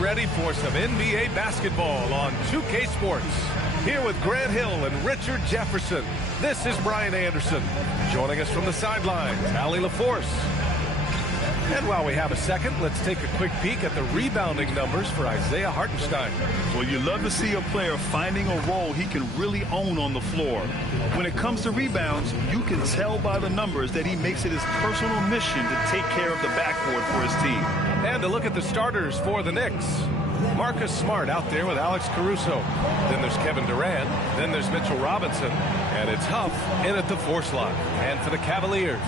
ready for some NBA basketball on 2K Sports. Here with Grant Hill and Richard Jefferson, this is Brian Anderson. Joining us from the sidelines, Allie LaForce. And while we have a second, let's take a quick peek at the rebounding numbers for Isaiah Hartenstein. Well, you love to see a player finding a role he can really own on the floor. When it comes to rebounds, you can tell by the numbers that he makes it his personal mission to take care of the backboard for his team. And to look at the starters for the Knicks. Marcus Smart out there with Alex Caruso. Then there's Kevin Durant. Then there's Mitchell Robinson. And it's Huff in at the 4 slot. And for the Cavaliers,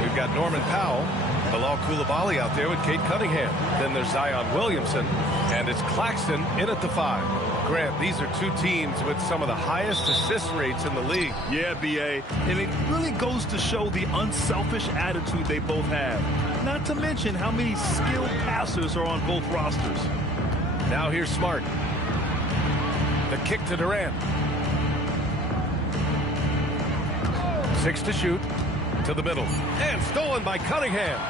we've got Norman Powell. Bilal Coulibaly out there with Cade Cunningham. Then there's Zion Williamson. And it's Claxton in at the 5. Grant, these are two teams with some of the highest assist rates in the league. Yeah, B.A. And it really goes to show the unselfish attitude they both have. Not to mention how many skilled passers are on both rosters. Now here's Smart. The kick to Durant. 6 to shoot. To the middle. And stolen by Cunningham.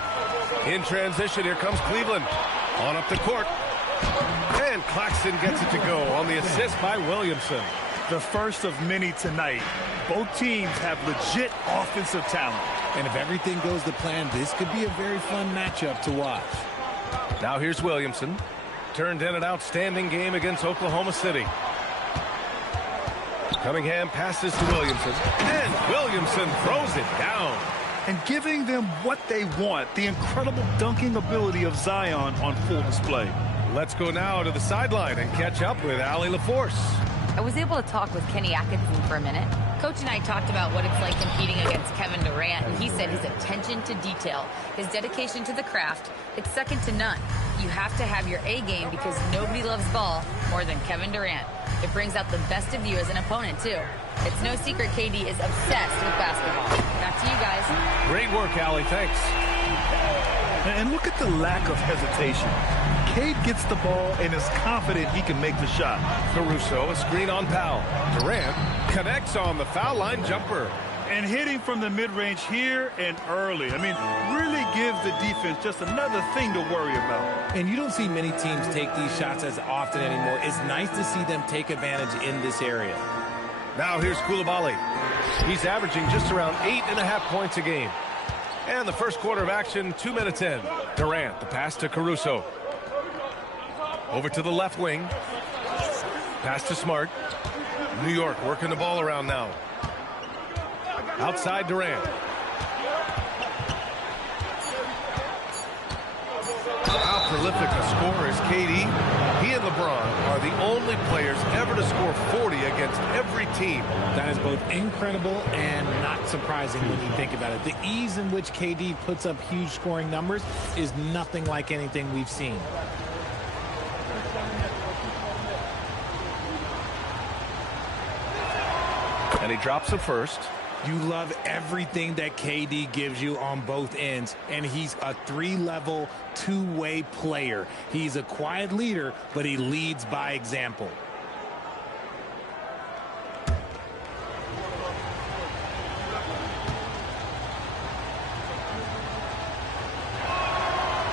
In transition, here comes Cleveland. On up the court. And Claxton gets it to go on the assist by Williamson. The first of many tonight. Both teams have legit offensive talent. And if everything goes to plan, this could be a very fun matchup to watch. Now here's Williamson. Turned in an outstanding game against Oklahoma City. Cunningham passes to Williamson. And Williamson throws it down. And giving them what they want, the incredible dunking ability of Zion on full display. Let's go now to the sideline and catch up with Allie LaForce. I was able to talk with Kenny Atkinson for a minute. Coach and I talked about what it's like competing against Kevin Durant, and he said his attention to detail, his dedication to the craft, it's second to none. You have to have your A game because nobody loves ball more than Kevin Durant. It brings out the best of you as an opponent, too. It's no secret KD is obsessed with basketball. Back to you guys. Great work, Allie. Thanks. And look at the lack of hesitation. Cade gets the ball and is confident he can make the shot. Caruso, a screen on Powell. Durant connects on the foul line jumper. And hitting from the mid-range here and early. I mean, really gives the defense just another thing to worry about. And you don't see many teams take these shots as often anymore. It's nice to see them take advantage in this area. Now here's Coulibaly. He's averaging just around 8.5 points a game. And the first quarter of action, 2 minutes in. Durant, the pass to Caruso. Over to the left wing. Pass to Smart. New York working the ball around now. Outside Durant. How prolific a scorer is KD. He and LeBron are the only players ever to score 40 against every team. That is both incredible and not surprising when you think about it. The ease in which KD puts up huge scoring numbers is nothing like anything we've seen. And he drops it first. You love everything that KD gives you on both ends, and he's a 3-level, 2-way player. He's a quiet leader, but he leads by example.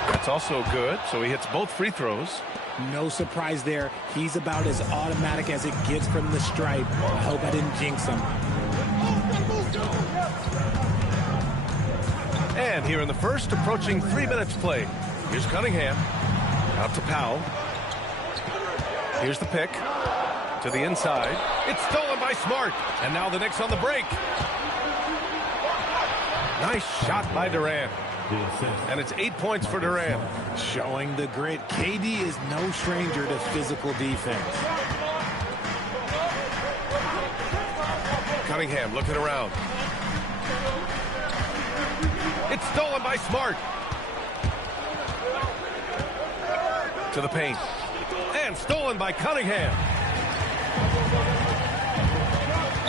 That's also good, so he hits both free throws. No surprise there. He's about as automatic as it gets from the stripe. I hope I didn't jinx him. And here in the first, approaching 3 minutes play. Here's Cunningham. Out to Powell. Here's the pick. To the inside. It's stolen by Smart. And now the Knicks on the break. Nice shot by Durant. And it's 8 points for Durant. Showing the grit. KD is no stranger to physical defense. Cunningham looking around. It's stolen by Smart. To the paint. And stolen by Cunningham.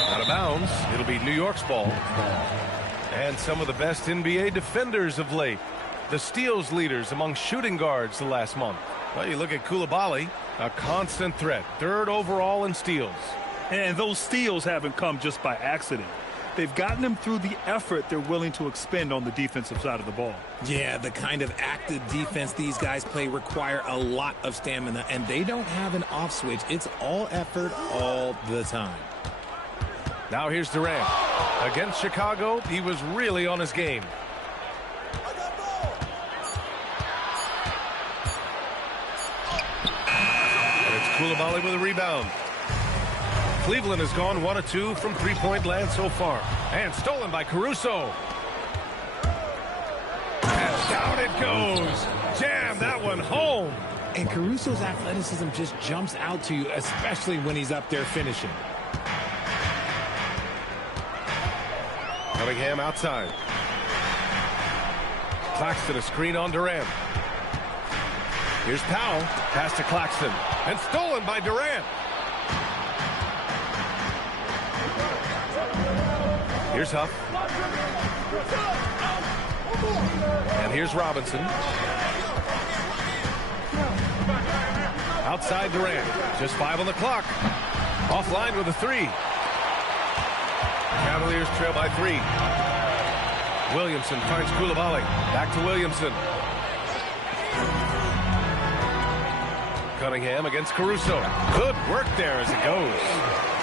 Out of bounds. It'll be New York's ball. And some of the best NBA defenders of late. The steals leaders among shooting guards the last month. Well, you look at Coulibaly, a constant threat. 3rd overall in steals. And those steals haven't come just by accident. They've gotten him through the effort they're willing to expend on the defensive side of the ball. Yeah, the kind of active defense these guys play require a lot of stamina, and they don't have an off switch. It's all effort all the time. Now here's Durant. Against Chicago, he was really on his game. And it's Coulibaly with a rebound. Cleveland has gone 1 of 2 from three-point land so far. And stolen by Caruso. And down it goes. Jam that one home. And Caruso's athleticism just jumps out to you, especially when he's up there finishing. Cunningham outside. Claxton a screen on Durant. Here's Powell. Pass to Claxton. And stolen by Durant. Here's Huff. And here's Robinson. Outside Durant. Just 5 on the clock. Offline with a 3. Cavaliers trail by 3. Williamson finds Coulibaly. Back to Williamson. Cunningham against Caruso. Good work there as it goes.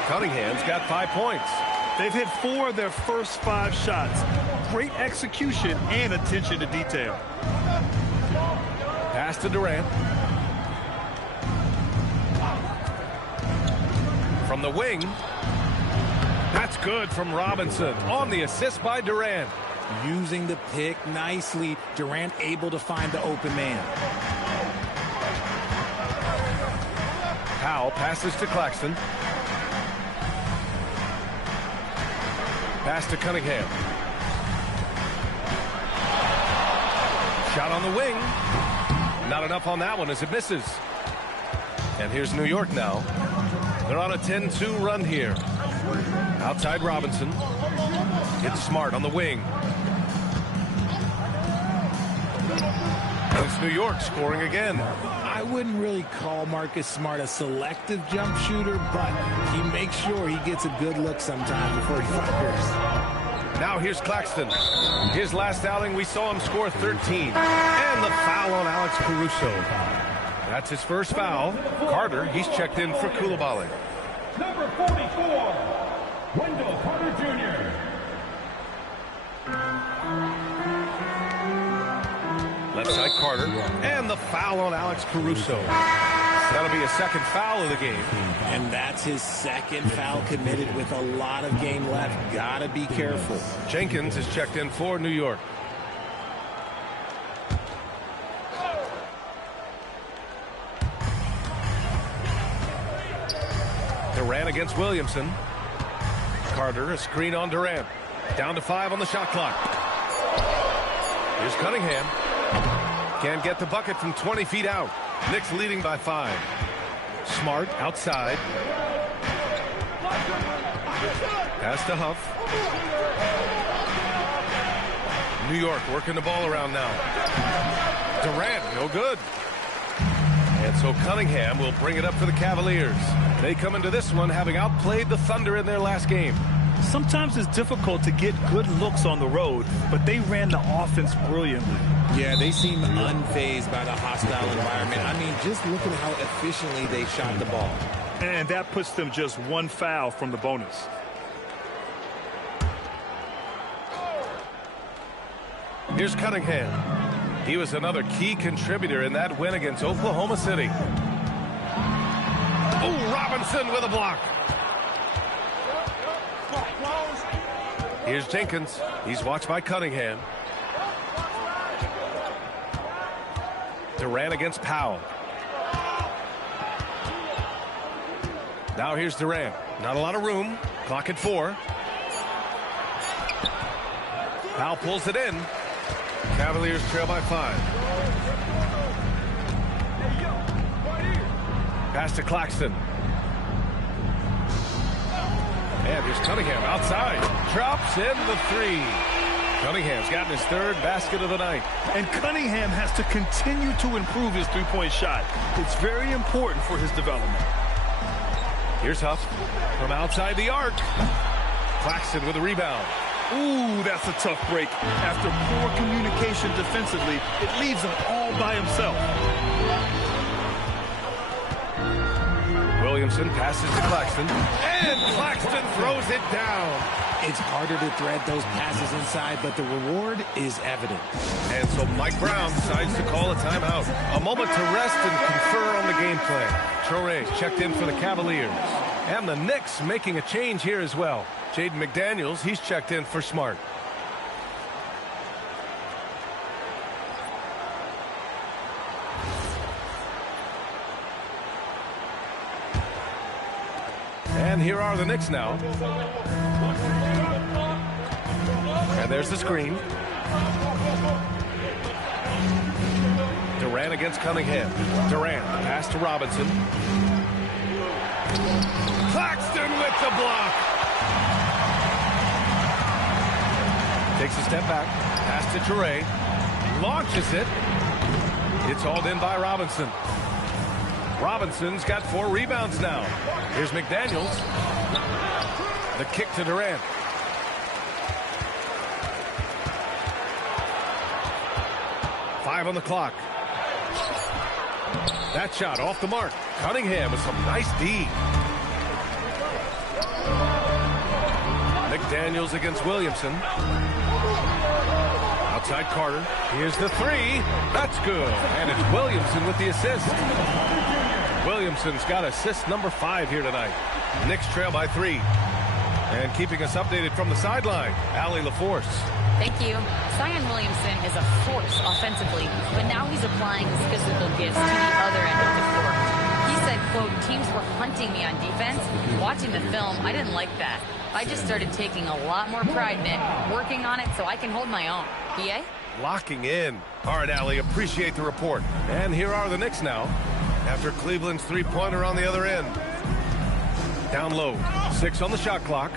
Cunningham's got 5 points. They've hit 4 of their first 5 shots. Great execution and attention to detail. Pass to Durant. From the wing. That's good from Robinson on the assist by Durant. Using the pick nicely. Durant able to find the open man. Powell passes to Claxton. Pass to Cunningham. Shot on the wing. Not enough on that one as it misses. And here's New York now. They're on a 10-2 run here. Outside Robinson. It's Smart on the wing. And it's New York scoring again. I wouldn't really call Marcus Smart a selective jump shooter, but he makes sure he gets a good look sometimes before he fires. Now here's Claxton. His last outing, we saw him score 13. And the foul on Alex Caruso. That's his first foul. Carter, he's checked in for Coulibaly. Number 44, Wendell Carter Jr. Left side Carter. And the foul on Alex Caruso. That'll be a second foul of the game. And that's his second foul committed with a lot of game left. Gotta be careful. Jenkins is checked in for New York. Durant against Williamson. Carter, a screen on Durant. Down to 5 on the shot clock. Here's Cunningham. Can't get the bucket from 20 feet out. Knicks leading by 5. Smart outside. Pass to Huff. New York working the ball around now. Durant, no good. And so Cunningham will bring it up for the Cavaliers. They come into this one having outplayed the Thunder in their last game. Sometimes it's difficult to get good looks on the road, but they ran the offense brilliantly. Yeah, they seem unfazed by the hostile environment. I mean, just look at how efficiently they shot the ball. And that puts them just 1 foul from the bonus. Here's Cunningham. He was another key contributor in that win against Oklahoma City. Oh, Robinson with a block. Here's Jenkins. He's watched by Cunningham. Durant against Powell. Now here's Durant. Not a lot of room. Clock at 4. Powell pulls it in. Cavaliers trail by 5. Pass to Claxton. And here's Cunningham outside. Drops in the 3. Cunningham's gotten his 3rd basket of the night. And Cunningham has to continue to improve his three-point shot. It's very important for his development. Here's Huff from outside the arc. Claxton with a rebound. Ooh, that's a tough break. After poor communication defensively, it leaves him all by himself. Williamson passes to Claxton, and Claxton throws it down. It's harder to thread those passes inside, but the reward is evident. And so Mike Brown decides to call a timeout. A moment to rest and confer on the game plan. Traore checked in for the Cavaliers. And the Knicks making a change here as well. Jaden McDaniels, he's checked in for Smart. And here are the Knicks now. And there's the screen. Durant against Cunningham. Durant, pass to Robinson. Claxton with the block. Takes a step back. Pass to Traore. Launches it. It's hauled in by Robinson. Robinson's got 4 rebounds now. Here's McDaniels. The kick to Durant. Five on the clock. That shot off the mark. Cunningham with some nice D. McDaniels against Williamson. Outside Carter. Here's the 3. That's good. And it's Williamson with the assist. Williamson's got assist number 5 here tonight. Knicks trail by 3. And keeping us updated from the sideline, Allie LaForce. Thank you. Zion Williamson is a force offensively, but now he's applying his physical gifts to the other end of the court. He said, quote, teams were hunting me on defense. Watching the film, I didn't like that. I just started taking a lot more pride in it, working on it so I can hold my own. PA? Locking in. All right, Allie, appreciate the report. And here are the Knicks now, after Cleveland's three-pointer on the other end. Down low. 6 on the shot clock.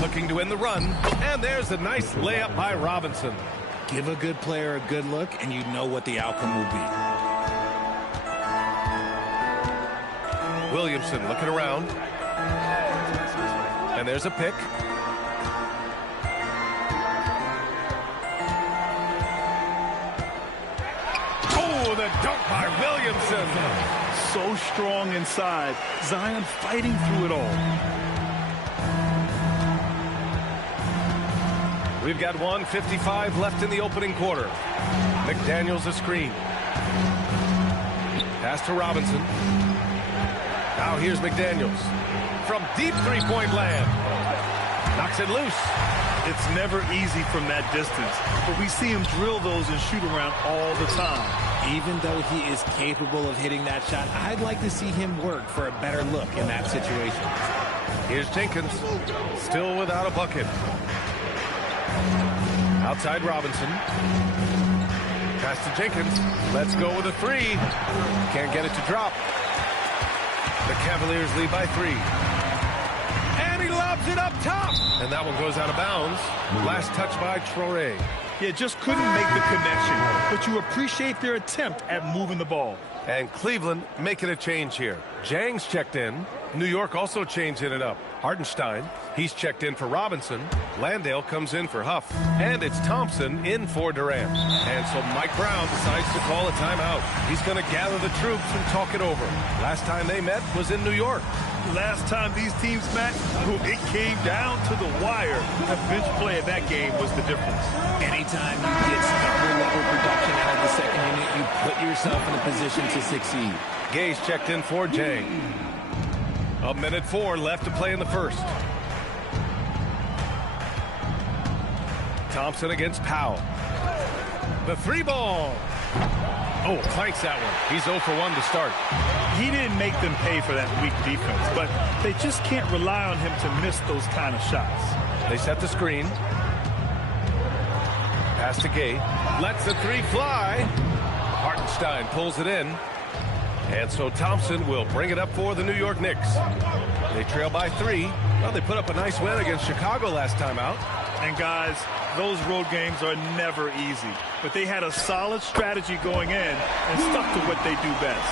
Looking to end the run. And there's a nice layup by Robinson. Give a good player a good look, and you know what the outcome will be. Williamson looking around. And there's a pick. Oh, the dunk by Williamson. So strong inside. Zion fighting through it all. We've got 1:55 left in the opening quarter. McDaniels a screen. Pass to Robinson. Now here's McDaniels. From deep three-point land. Knocks it loose. It's never easy from that distance, but we see him drill those and shoot around all the time. Even though he is capable of hitting that shot, I'd like to see him work for a better look in that situation. Here's Jenkins. Still without a bucket. Outside Robinson. Pass to Jenkins. Let's go with a 3. Can't get it to drop. The Cavaliers lead by 3. And he lobs it up top. And that one goes out of bounds. Last touch by Traore. Yeah, just couldn't make the connection, but you appreciate their attempt at moving the ball. And Cleveland making a change here. Jang's checked in. New York also changing it up. Hartenstein, he's checked in for Robinson. Landale comes in for Huff. And it's Thompson in for Durant. And so Mike Brown decides to call a timeout. He's going to gather the troops and talk it over. Last time they met was in New York. Last time these teams met, it came down to the wire. The bench play of that game was the difference. Anytime you get starter-level production out of the second unit, you put yourself in a position to succeed. Gay's checked in for Jang. 1:04 left to play in the first. Thompson against Powell. The 3-ball. Oh, clanks that one. He's 0 for 1 to start. He didn't make them pay for that weak defense, but they just can't rely on him to miss those kind of shots. They set the screen. Pass to Gay. Lets the 3 fly. Hartenstein pulls it in. And so Thompson will bring it up for the New York Knicks. They trail by 3. Well, they put up a nice win against Chicago last time out. And guys, those road games are never easy. But they had a solid strategy going in and stuck to what they do best.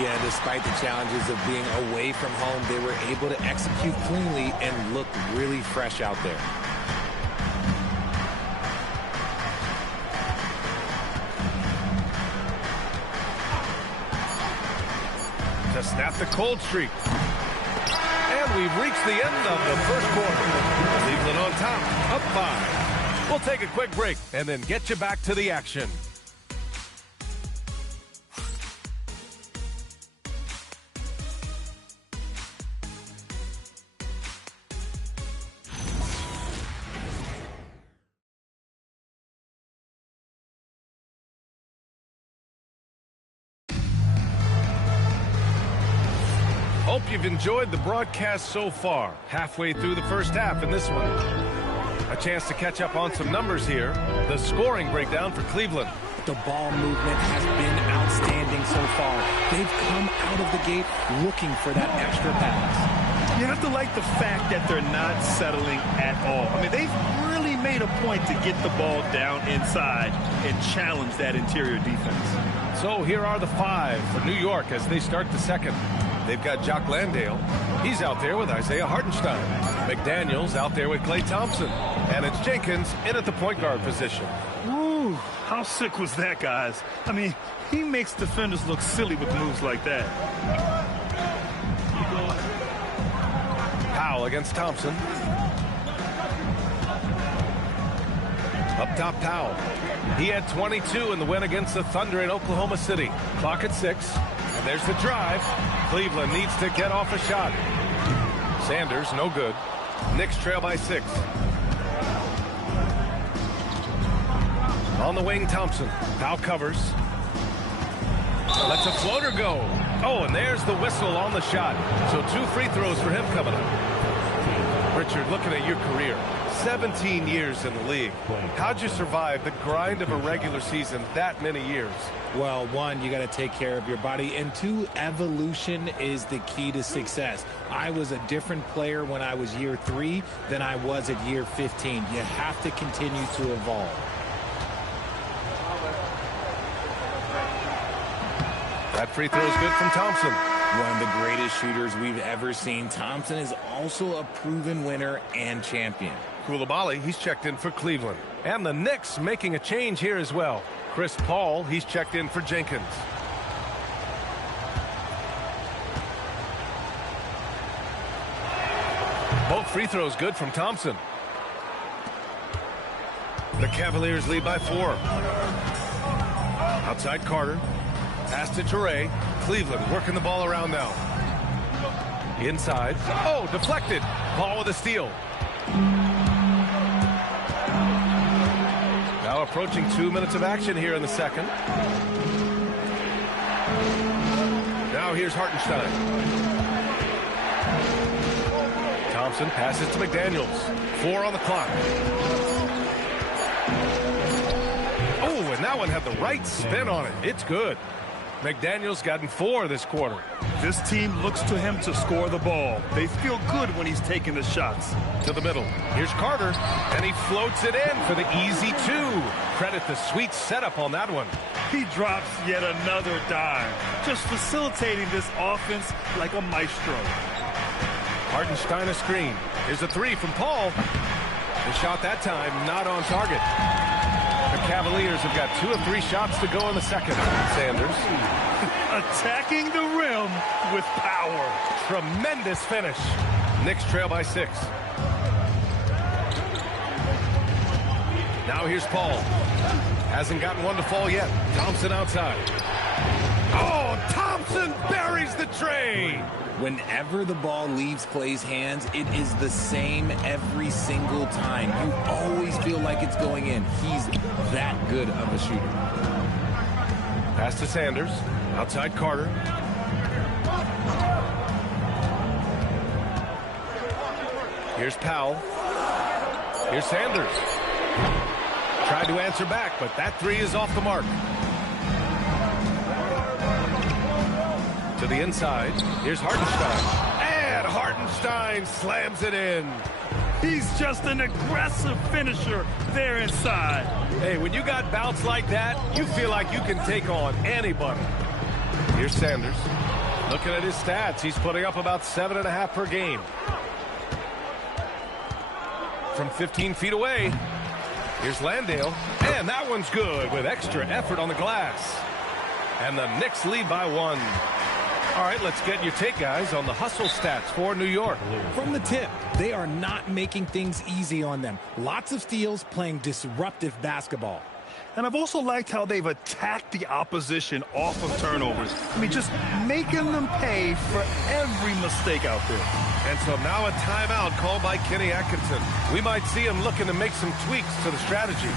Yeah, despite the challenges of being away from home, they were able to execute cleanly and look really fresh out there. To snap the cold streak. And we've reached the end of the first quarter. Cleveland on top, up 5. We'll take a quick break and then get you back to the action. Hope you've enjoyed the broadcast so far. Halfway through the first half in this one. A chance to catch up on some numbers here. The scoring breakdown for Cleveland. The ball movement has been outstanding so far. They've come out of the gate looking for that extra pass. You have to like the fact that they're not settling at all. I mean, they've really made a point to get the ball down inside and challenge that interior defense. So here are the 5 for New York as they start the second. They've got Jock Landale. He's out there with Isaiah Hartenstein. McDaniels out there with Klay Thompson. And it's Jenkins in at the point guard position. Ooh, how sick was that, guys? I mean, he makes defenders look silly with moves like that. Powell against Thompson. Up top, Powell. He had 22 in the win against the Thunder in Oklahoma City. Clock at 6. And there's the drive. Cleveland needs to get off a shot. Sanders, no good. Knicks trail by 6. On the wing, Thompson. Powell covers. Lets a floater go. Oh, and there's the whistle on the shot. So 2 free throws for him coming up. Richard, looking at your career. 17 years in the league. How'd you survive the grind of a regular season that many years? Well, 1, you got to take care of your body, and 2, evolution is the key to success. I was a different player when I was year 3 than I was at year 15. You have to continue to evolve. That free throw is good from Thompson. One of the greatest shooters we've ever seen. Thompson is also a proven winner and champion. Coulibaly, he's checked in for Cleveland. And the Knicks making a change here as well. Chris Paul, he's checked in for Jenkins. Both free throws good from Thompson. The Cavaliers lead by 4. Outside Carter. Pass to Toure. Cleveland working the ball around now. Inside. Oh, deflected. Paul with a steal. Now approaching 2 minutes of action here in the second. Now here's Hartenstein. Thompson passes to McDaniels. 4 on the clock. Oh, and that one had the right spin on it. It's good. McDaniels gotten 4 this quarter. This team looks to him to score the ball. They feel good when he's taking the shots. To the middle. Here's Carter, and he floats it in for the easy 2. Credit the sweet setup on that one. He drops yet another dime, just facilitating this offense like a maestro. Hartenstein a screen. Here's a 3 from Paul. The shot that time not on target. The Cavaliers have got 2 of 3 shots to go in the second. Sanders. Attacking the rim with power. Tremendous finish. Knicks trail by 6. Now here's Paul. Hasn't gotten one to fall yet. Thompson outside. Oh, Thompson buries the tray. Whenever the ball leaves Klay's hands, it is the same every single time. You always feel like it's going in. He's that good of a shooter. Pass to Sanders. Outside Carter. Here's Powell. Here's Sanders. Tried to answer back, but that 3 is off the mark. To the inside. Here's Hartenstein. And Hartenstein slams it in. He's just an aggressive finisher there inside. Hey, when you got bounce like that, you feel like you can take on anybody. Here's Sanders. Looking at his stats, he's putting up about 7.5 per game. From 15 feet away, here's Landale, and that one's good with extra effort on the glass. And the Knicks lead by 1. All right, let's get your take, guys, on the hustle stats for New York. From the tip, they are not making things easy on them. Lots of steals, playing disruptive basketball. And I've also liked how they've attacked the opposition off of turnovers. I mean, just making them pay for every mistake out there. And so now a timeout called by Kenny Atkinson. We might see him looking to make some tweaks to the strategy.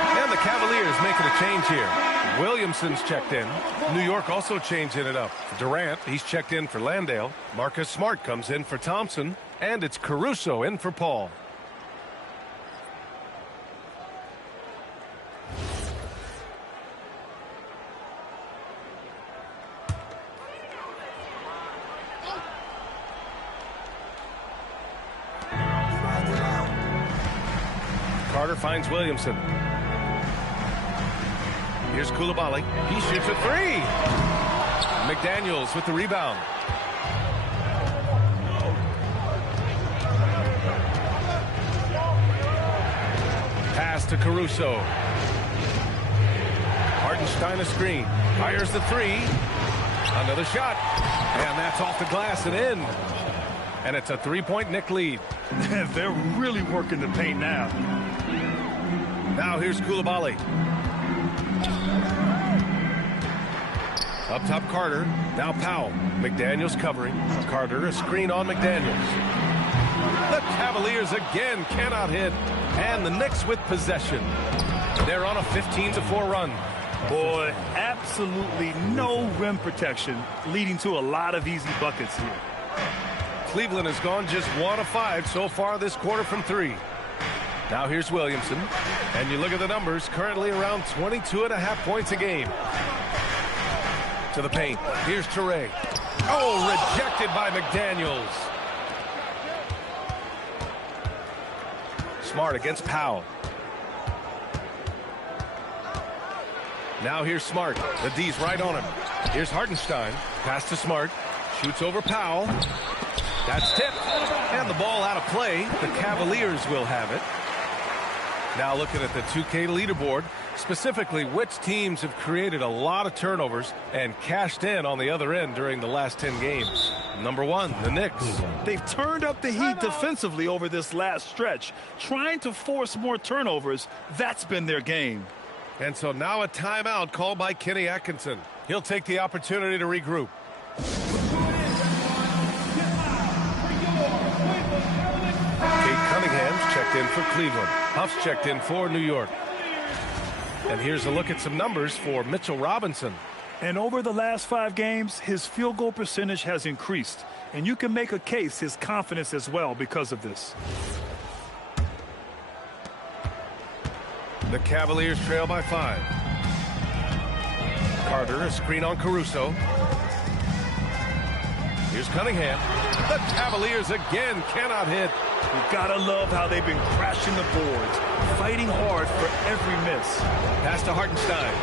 And the Cavaliers making a change here. Williamson's checked in. New York also changing it up. Durant, he's checked in for Landale. Marcus Smart comes in for Thompson. And it's Caruso in for Paul. Carter finds Williamson. Here's Coulibaly. He shoots a 3. McDaniels with the rebound. Pass to Caruso. Hartenstein a screen. Fires the 3. Another shot. And that's off the glass and in. And it's a 3-point Knick lead. They're really working the paint now. Now here's Coulibaly. Up top, Carter. Now Powell. McDaniels covering. Carter, a screen on McDaniels. The Cavaliers again cannot hit. And the Knicks with possession. They're on a 15-4 run. Boy, absolutely no rim protection, leading to a lot of easy buckets here. Cleveland has gone just 1 of 5 so far this quarter from 3. Now here's Williamson. And you look at the numbers, currently around 22.5 points a game. To the paint. Here's Toure. Oh, rejected by McDaniels. Smart against Powell. Now here's Smart. The D's right on him. Here's Hartenstein. Pass to Smart. Shoots over Powell. That's tipped. And the ball out of play. The Cavaliers will have it. Now looking at the 2K leaderboard, specifically which teams have created a lot of turnovers and cashed in on the other end during the last 10 games. Number 1, the Knicks. They've turned up the heat defensively over this last stretch, trying to force more turnovers. That's been their game. And so now a timeout called by Kenny Atkinson. He'll take the opportunity to regroup. Kate Cunningham's checked in for Cleveland. Huff's checked in for New York. And here's a look at some numbers for Mitchell Robinson. And over the last 5 games, his field goal percentage has increased. And you can make a case his confidence as well because of this. The Cavaliers trail by 5. Carter, a screen on Caruso. Here's Cunningham. The Cavaliers again cannot hit. You gotta love how they've been crashing the boards, fighting hard for every miss. Pass to Hartenstein.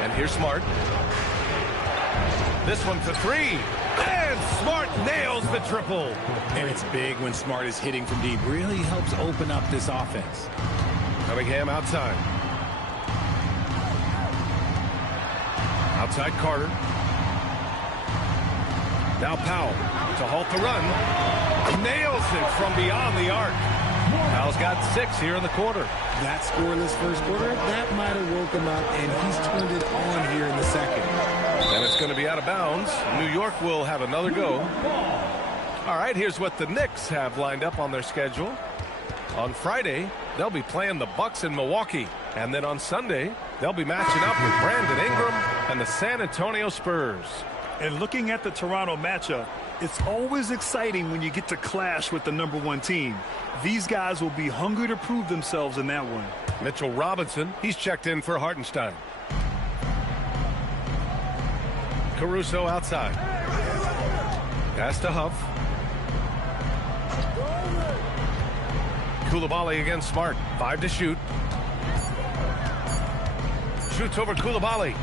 And here's Smart. This one for 3. And Smart nails the triple. And it's big when Smart is hitting from deep. Really helps open up this offense. Cunningham outside. Outside Carter. Now Powell to to halt the run. Nails it from beyond the arc. Al's got 6 here in the quarter. That scoreless first quarter, that might have woke him up, and he's turned it on here in the second. And it's going to be out of bounds. New York will have another go. All right, here's what the Knicks have lined up on their schedule. On Friday, they'll be playing the Bucks in Milwaukee. And then on Sunday, they'll be matching up with Brandon Ingram and the San Antonio Spurs. And looking at the Toronto matchup, it's always exciting when you get to clash with the #1 team. These guys will be hungry to prove themselves in that one. Mitchell Robinson, he's checked in for Hartenstein. Caruso outside. Pass to Huff. Coulibaly against Smart. 5 to shoot. Shoots over Coulibaly.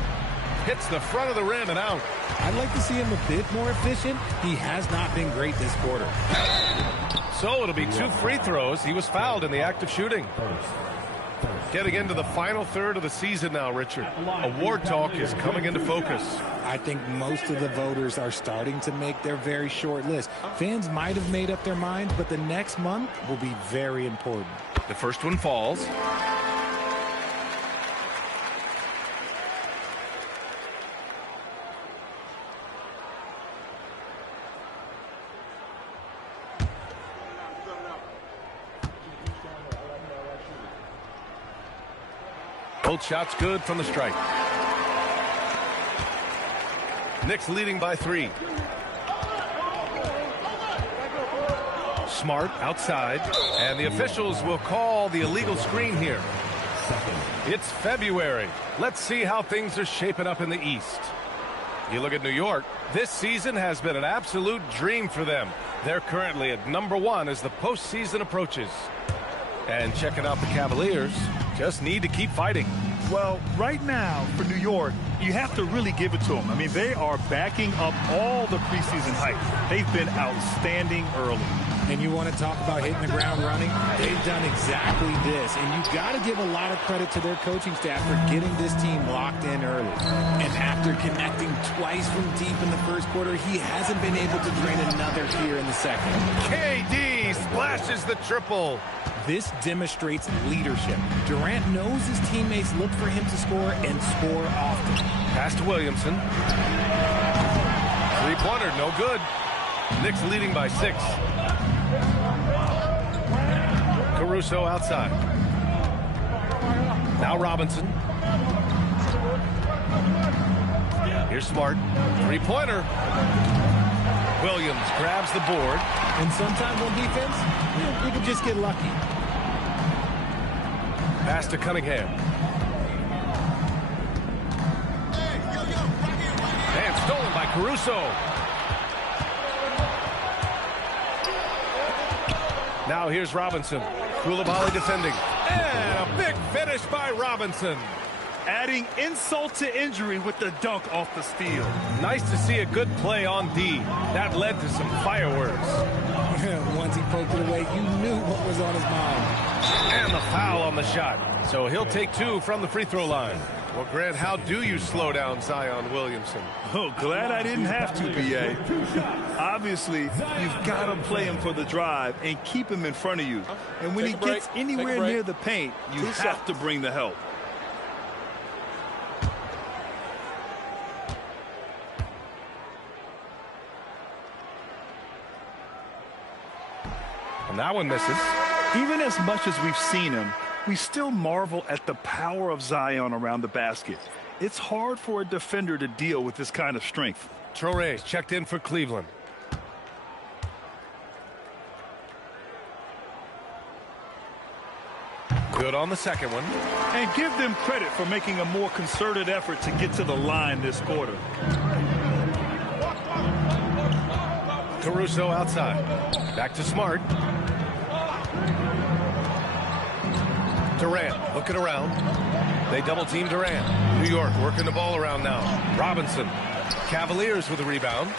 Hits the front of the rim and out. I'd like to see him a bit more efficient. He has not been great this quarter. So it'll be 2 free throws. He was fouled in the act of shooting. Getting into the final third of the season now, Richard. Award talk is coming into focus. I think most of the voters are starting to make their very short list. Fans might have made up their minds, but the next month will be very important. The first one falls. Both shots good from the strike. Knicks leading by 3. Smart outside, and the officials will call the illegal screen here. It's February. Let's see how things are shaping up in the East. You look at New York, this season has been an absolute dream for them. They're currently at #1 as the postseason approaches. And checking out the Cavaliers, just need to keep fighting. Well, right now for New York, you have to really give it to them. I mean, they are backing up all the preseason hype. They've been outstanding early. And you want to talk about hitting the ground running? They've done exactly this. And you've got to give a lot of credit to their coaching staff for getting this team locked in early. And after connecting twice from deep in the first quarter, he hasn't been able to drain another here in the second. KD splashes the triple. This demonstrates leadership. Durant knows his teammates look for him to score and score often. Pass to Williamson. Three-pointer, no good. Knicks leading by 6. Caruso outside. Now Robinson. Here's Smart. Three-pointer. Williams grabs the board. And sometimes on defense, you can just get lucky. Pass to Cunningham. And stolen by Caruso. Now here's Robinson. Coulibaly defending. And a big finish by Robinson. Adding insult to injury with the dunk off the steal. Nice to see a good play on D. That led to some fireworks. Once he poked it away, you knew what was on his mind. And the foul on the shot. So he'll take 2 from the free throw line. Well, Grant, how do you slow down Zion Williamson? Oh, glad I didn't have to, B.A. Obviously, you've got to play him for the drive and keep him in front of you. And when he gets anywhere near the paint, you have to bring the help. And that one misses. Even as much as we've seen him, we still marvel at the power of Zion around the basket. It's hard for a defender to deal with this kind of strength. Traore's checked in for Cleveland. Good on the second one. And give them credit for making a more concerted effort to get to the line this quarter. Caruso outside. Back to Smart. Durant looking around. They double team Durant. New York working the ball around now. Robinson. Cavaliers with a rebound.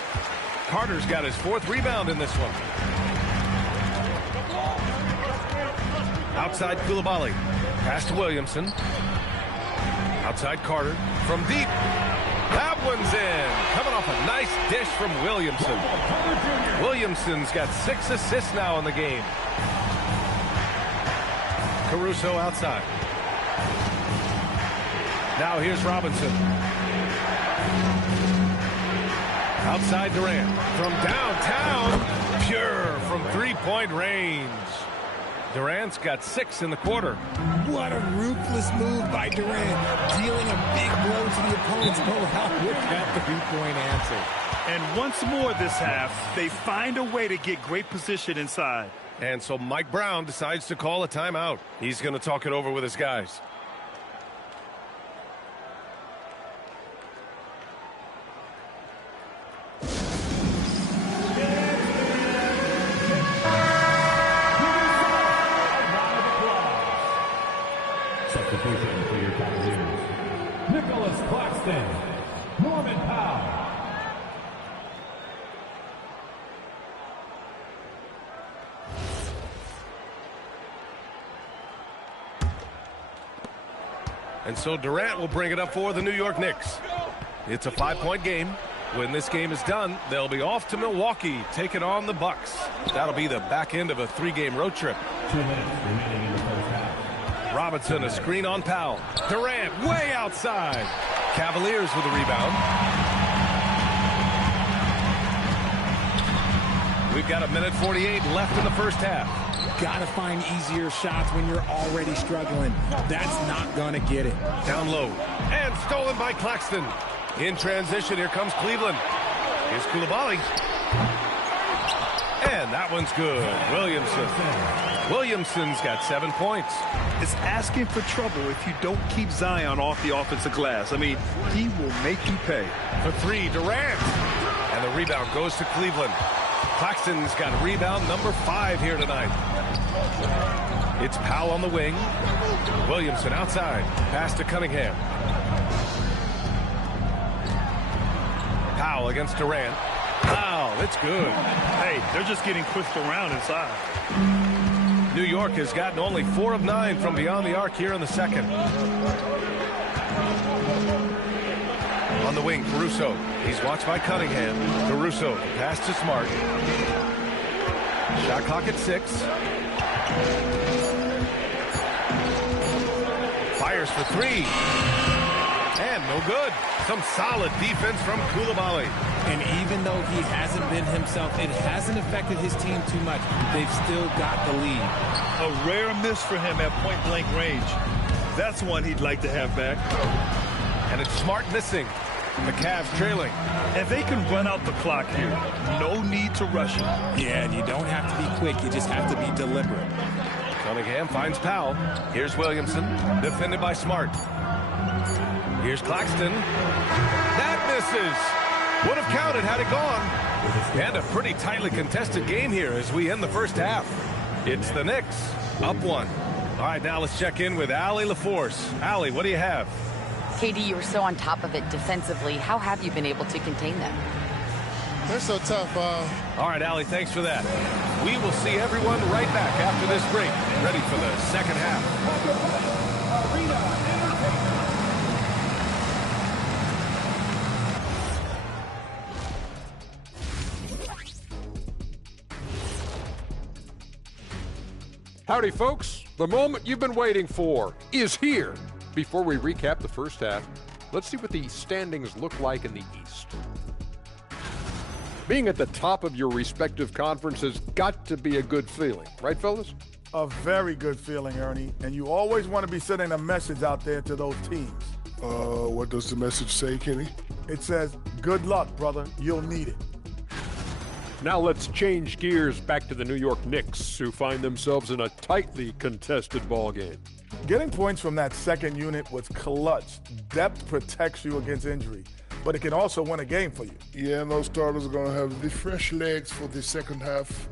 Carter's got his 4th rebound in this one. Outside Coulibaly. Pass to Williamson. Outside Carter. From deep. That one's in. Coming off a nice dish from Williamson. Williamson's got 6 assists now in the game. Caruso outside. Now here's Robinson. Outside Durant. From downtown. Pure from three-point range. Durant's got 6 in the quarter. What a ruthless move by Durant, dealing a big blow to the opponent's pullout with that three-point answer. And once more this half, they find a way to get great position inside. And so Mike Brown decides to call a timeout. He's going to talk it over with his guys. Substitution for your Cavaliers. Nicholas Claxton, Norman Powell. And so Durant will bring it up for the New York Knicks. It's a 5-point game. When this game is done, they'll be off to Milwaukee, taking on the Bucks. That'll be the back end of a 3-game road trip. 2 minutes remaining in the first half. Robinson, a screen on Powell. Durant way outside. Cavaliers with a rebound. We've got 1:48 left in the first half. Gotta find easier shots when you're already struggling. That's not gonna get it. Down low. And stolen by Claxton. In transition, here comes Cleveland. Here's Coulibaly. And that one's good. Williamson's got 7 points. It's asking for trouble if you don't keep Zion off the offensive glass. I mean, he will make you pay. For 3, Durant. And the rebound goes to Cleveland. Claxton's got rebound number 5 here tonight. It's Powell on the wing. Williamson outside. Pass to Cunningham. Powell against Durant. Wow, it's good. Hey, they're just getting pushed around inside. New York has gotten only 4 of 9 from beyond the arc here in the second. On the wing, Caruso. He's watched by Cunningham. Caruso, pass to Smart. Shot clock at 6. Fires for 3. And no good. Some solid defense from Coulibaly. And even though he hasn't been himself, it hasn't affected his team too much. They've still got the lead. A rare miss for him at point-blank range. That's one he'd like to have back. And it's Smart missing. The Cavs trailing. And they can run out the clock here. No need to rush it. Yeah, and you don't have to be quick. You just have to be deliberate. Cunningham finds Powell. Here's Williamson. Defended by Smart. Here's Claxton. That misses. Would have counted had it gone. And a pretty tightly contested game here as we end the first half. It's the Knicks up 1. All right, now let's check in with Allie LaForce. Allie, what do you have? KD, you were so on top of it defensively. How have you been able to contain them? They're so tough. All right, Allie, thanks for that. We will see everyone right back after this break. Ready for the second half. Howdy, folks. The moment you've been waiting for is here. Before we recap the first half, let's see what the standings look like in the East. Being at the top of your respective conference has got to be a good feeling, right, fellas? A very good feeling, Ernie. And you always want to be sending a message out there to those teams. What does the message say, Kenny? It says, good luck, brother. You'll need it. Now let's change gears back to the New York Knicks, who find themselves in a tightly contested ball game. Getting points from that second unit was clutch. Depth protects you against injury, but it can also win a game for you. Yeah, and those starters are going to have the fresh legs for the second half.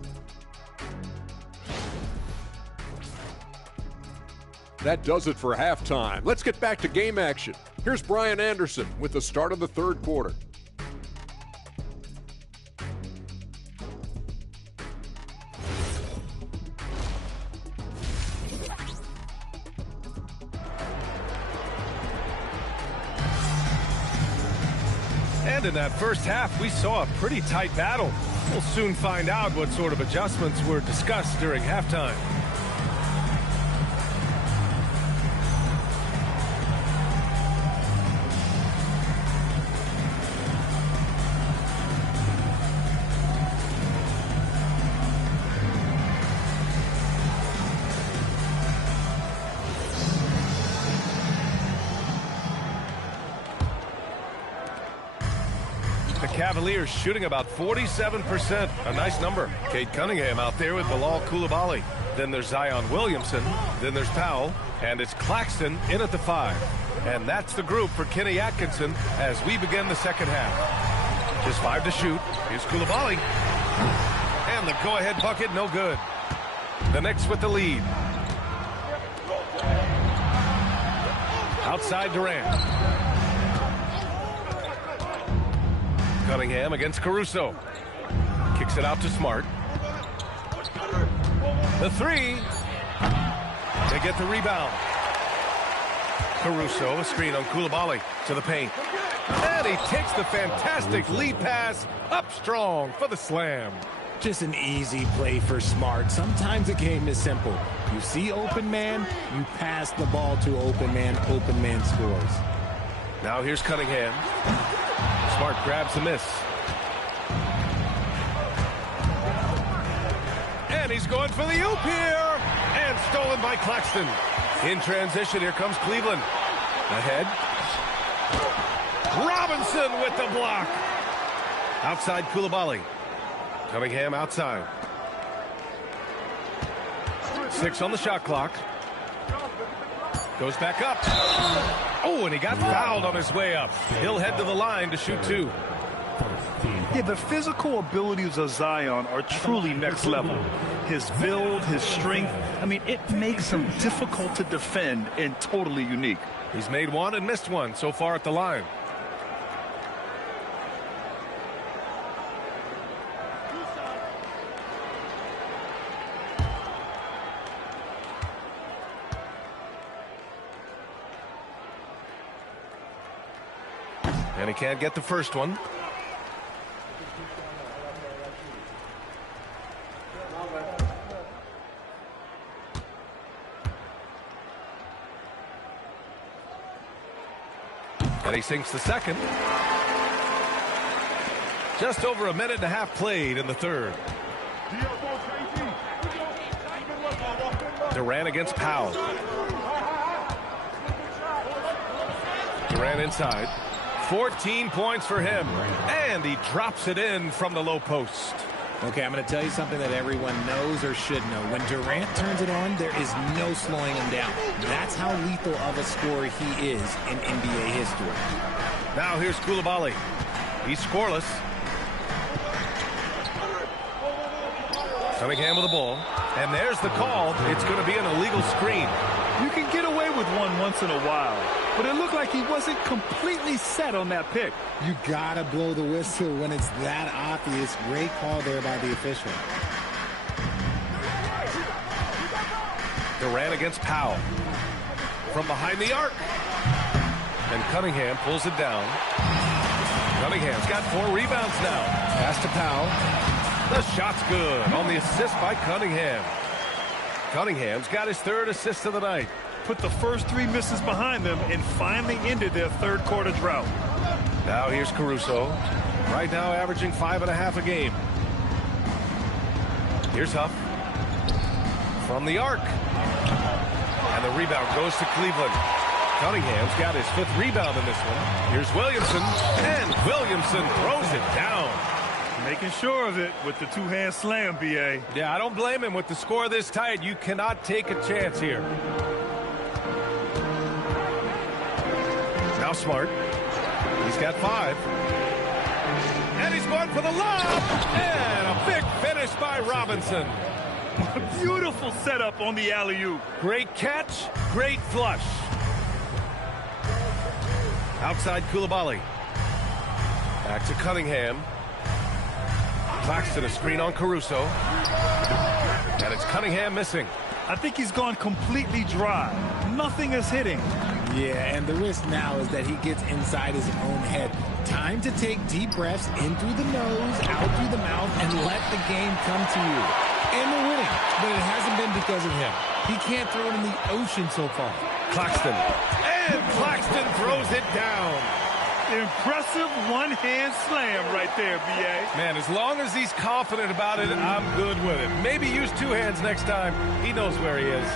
That does it for halftime. Let's get back to game action. Here's Brian Anderson with the start of the third quarter. And in that first half, we saw a pretty tight battle. We'll soon find out what sort of adjustments were discussed during halftime. Cavaliers shooting about 47%. A nice number. Cade Cunningham out there with Bilal Coulibaly. Then there's Zion Williamson. Then there's Powell. And it's Claxton in at the 5. And that's the group for Kenny Atkinson as we begin the second half. Just 5 to shoot. Here's Coulibaly. And the go-ahead bucket, no good. The Knicks with the lead. Outside Durant. Cunningham against Caruso. Kicks it out to Smart. The 3. They get the rebound. Caruso, a screen on Coulibaly to the paint. And he takes the fantastic lead pass up strong for the slam. Just an easy play for Smart. Sometimes the game is simple. You see open man, you pass the ball to open man scores. Now here's Cunningham. Smart grabs the miss. And he's going for the oop here. And stolen by Claxton. In transition, here comes Cleveland. Ahead. Robinson with the block. Outside Coulibaly. Cunningham outside. 6 on the shot clock. Goes back up. Oh, and he got fouled on his way up. He'll head to the line to shoot 2. Yeah, the physical abilities of Zion are truly next level. His build, his strength, I mean, it makes him difficult to defend and totally unique. He's made 1 and missed 1 so far at the line. And he can't get the first one. And he sinks the second. Just over a minute and a half played in the third. Durant against Powell. Durant inside. 14 points for him. And he drops it in from the low post. Okay, I'm going to tell you something that everyone knows or should know. When Durant turns it on, there is no slowing him down. That's how lethal of a scorer he is in NBA history. Now here's Coulibaly. He's scoreless. Cunningham with the ball. And there's the call. It's going to be an illegal screen. You can get away with one once in a while, but it looked like he wasn't completely set on that pick. You gotta blow the whistle when it's that obvious. Great call there by the official. Durant against Powell. From behind the arc. And Cunningham pulls it down. Cunningham's got 4 rebounds now. Pass to Powell. The shot's good on the assist by Cunningham. Cunningham's got his 3rd assist of the night. Put the first 3 misses behind them and finally ended their third quarter drought. Now here's Caruso. Right now averaging 5.5 a game. Here's Huff. From the arc. And the rebound goes to Cleveland. Cunningham's got his 5th rebound in this one. Here's Williamson. And Williamson throws it down. Making sure of it with the 2-hand slam, B.A. Yeah, I don't blame him. With the score this tight, you cannot take a chance here. Now Smart. He's got 5. And he's going for the lob. And a big finish by Robinson. A beautiful setup on the alley-oop. Great catch, great flush. Outside Coulibaly. Back to Cunningham. Claxton a screen on Caruso. And it's Cunningham missing. I think he's gone completely dry. Nothing is hitting. Yeah, and the risk now is that he gets inside his own head. Time to take deep breaths in through the nose, out through the mouth, and let the game come to you. And they're winning, but it hasn't been because of him. He can't throw it in the ocean so far. Claxton. And Claxton throws it down. Impressive one-hand slam right there, B.A. Man, as long as he's confident about it, I'm good with it. Maybe use two hands next time. He knows where he is.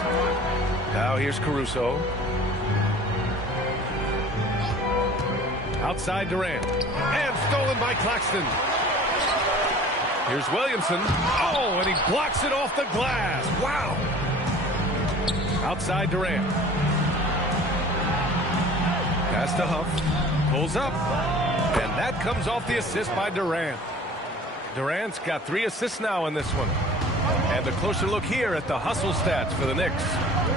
Now here's Caruso. Outside Durant. And stolen by Claxton. Here's Williamson. Oh, and he blocks it off the glass. Wow. Outside Durant. Pass to Huff. Pulls up. And that comes off the assist by Durant. Durant's got 3 assists now in this one. And a closer look here at the hustle stats for the Knicks.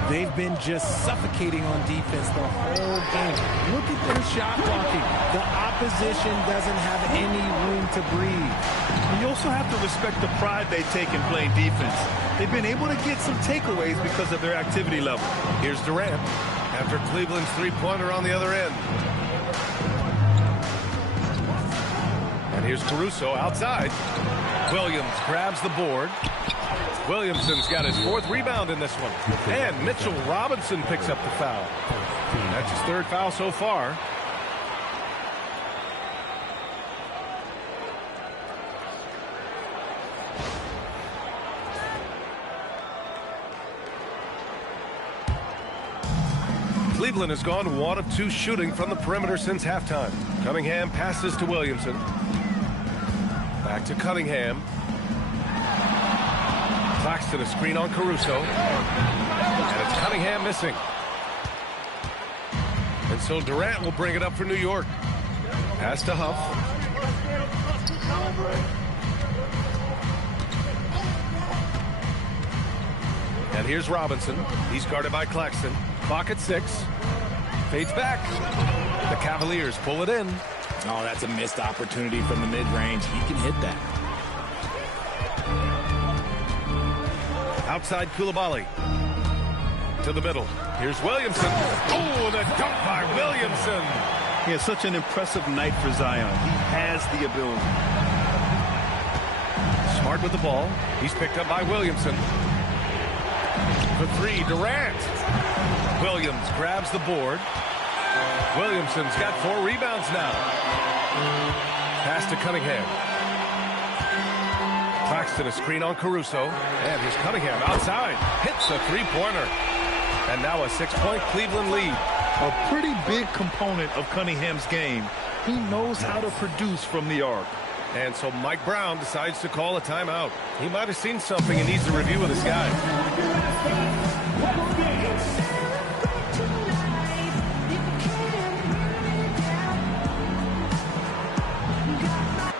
They've been just suffocating on defense the whole game. Look at their shot blocking. The opposition doesn't have any room to breathe. And you also have to respect the pride they take in playing defense. They've been able to get some takeaways because of their activity level. Here's Durant after Cleveland's three-pointer on the other end. And here's Caruso outside. Williams grabs the board. Williamson's got his 4th rebound in this one. And Mitchell Robinson picks up the foul. That's his 3rd foul so far. Cleveland has gone 1 of 2 shooting from the perimeter since halftime. Cunningham passes to Williamson. Back to Cunningham. Claxton, a screen on Caruso. And it's Cunningham missing. And so Durant will bring it up for New York. Pass to Huff. And here's Robinson. He's guarded by Claxton. Clock at 6. Fades back. The Cavaliers pull it in. Oh, that's a missed opportunity from the mid-range. He can hit that. Outside Coulibaly. To the middle. Here's Williamson. Oh, the dunk by Williamson. He has such an impressive night for Zion. He has the ability. Smart with the ball. He's picked up by Williamson. For 3, Durant. Williams grabs the board. Williamson's got 4 rebounds now. Pass to Cunningham. Claxton, a screen on Caruso. And here's Cunningham outside. Hits a 3-pointer. And now a 6-point Cleveland lead. A pretty big component of Cunningham's game. He knows how to produce from the arc. And so Mike Brown decides to call a timeout. He might have seen something and needs to review with his guys.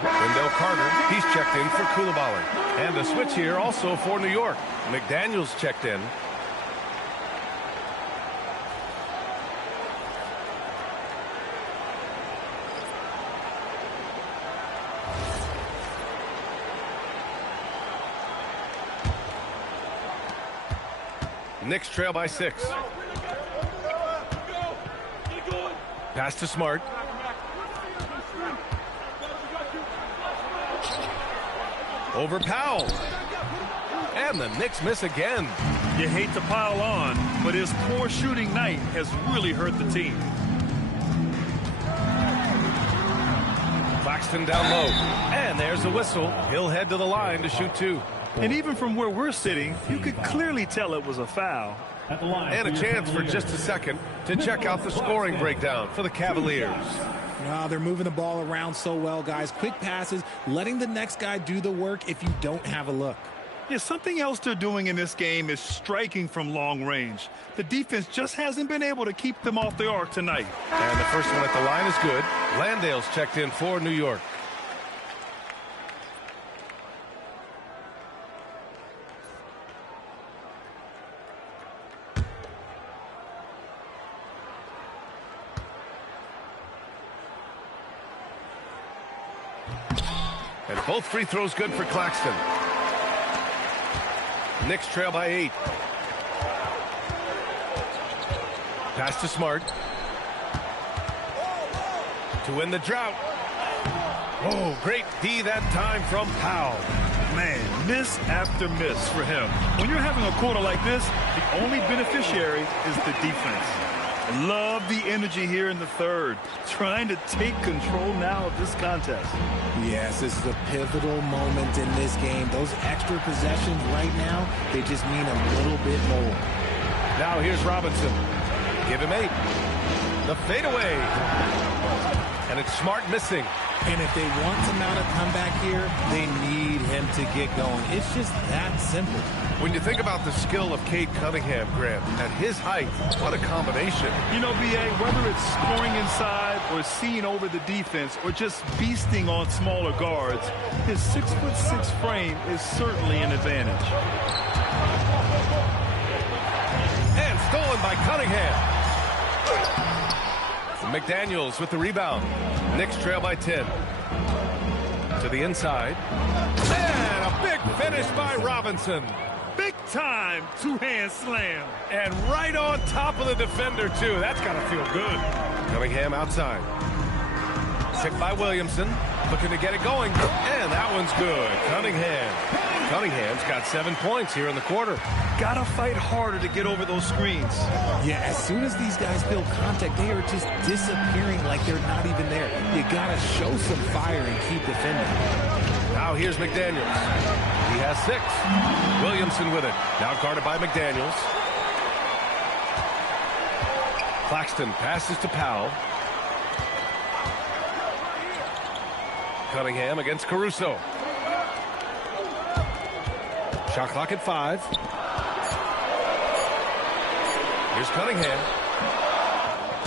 Wendell Carter, he's checked in for Coulibaly. And a switch here also for New York. McDaniels checked in. Knicks trail by 6. Pass to Smart. Over Powell. And the Knicks miss again. You hate to pile on, but his poor shooting night has really hurt the team. Claxton down low. And there's a whistle. He'll head to the line to shoot 2. And even from where we're sitting, you could clearly tell it was a foul. And a chance for just a second to check out the scoring breakdown for the Cavaliers. They're moving the ball around so well, guys. Quick passes, letting the next guy do the work if you don't have a look. Yeah, something else they're doing in this game is striking from long range. The defense just hasn't been able to keep them off the arc tonight. And the first one at the line is good. Landale's checked in for New York. And both free throws good for Claxton. Knicks trail by 8. Pass to Smart. To win the drought. Oh, great D that time from Powell. Man, miss after miss for him. When you're having a quarter like this, the only beneficiary is the defense. Love the energy here in the third. Trying to take control now of this contest. Yes, this is a pivotal moment in this game. Those extra possessions right now, they just mean a little bit more. Now here's Robinson. Give him 8. The fadeaway. And it's Smart missing. And if they want to mount a comeback here, they need him to get going. It's just that simple. When you think about the skill of Cade Cunningham, Grant, at his height, what a combination. You know, B.A., whether it's scoring inside or seeing over the defense or just beasting on smaller guards, his 6'6" frame is certainly an advantage. And stolen by Cunningham. McDaniels with the rebound. Knicks trail by 10. To the inside. And a big finish by Robinson. Big time two-hand slam. And right on top of the defender, too. That's got to feel good. Cunningham outside. Tipped by Williamson. Looking to get it going. And that one's good. Cunningham's got 7 points here in the quarter. Gotta fight harder to get over those screens. Yeah, as soon as these guys feel contact, they are just disappearing like they're not even there. You gotta show some fire and keep defending. Now here's McDaniels. He has 6. Williamson with it. Now guarded by McDaniels. Claxton passes to Powell. Cunningham against Caruso. Shot clock at 5. Here's Cunningham.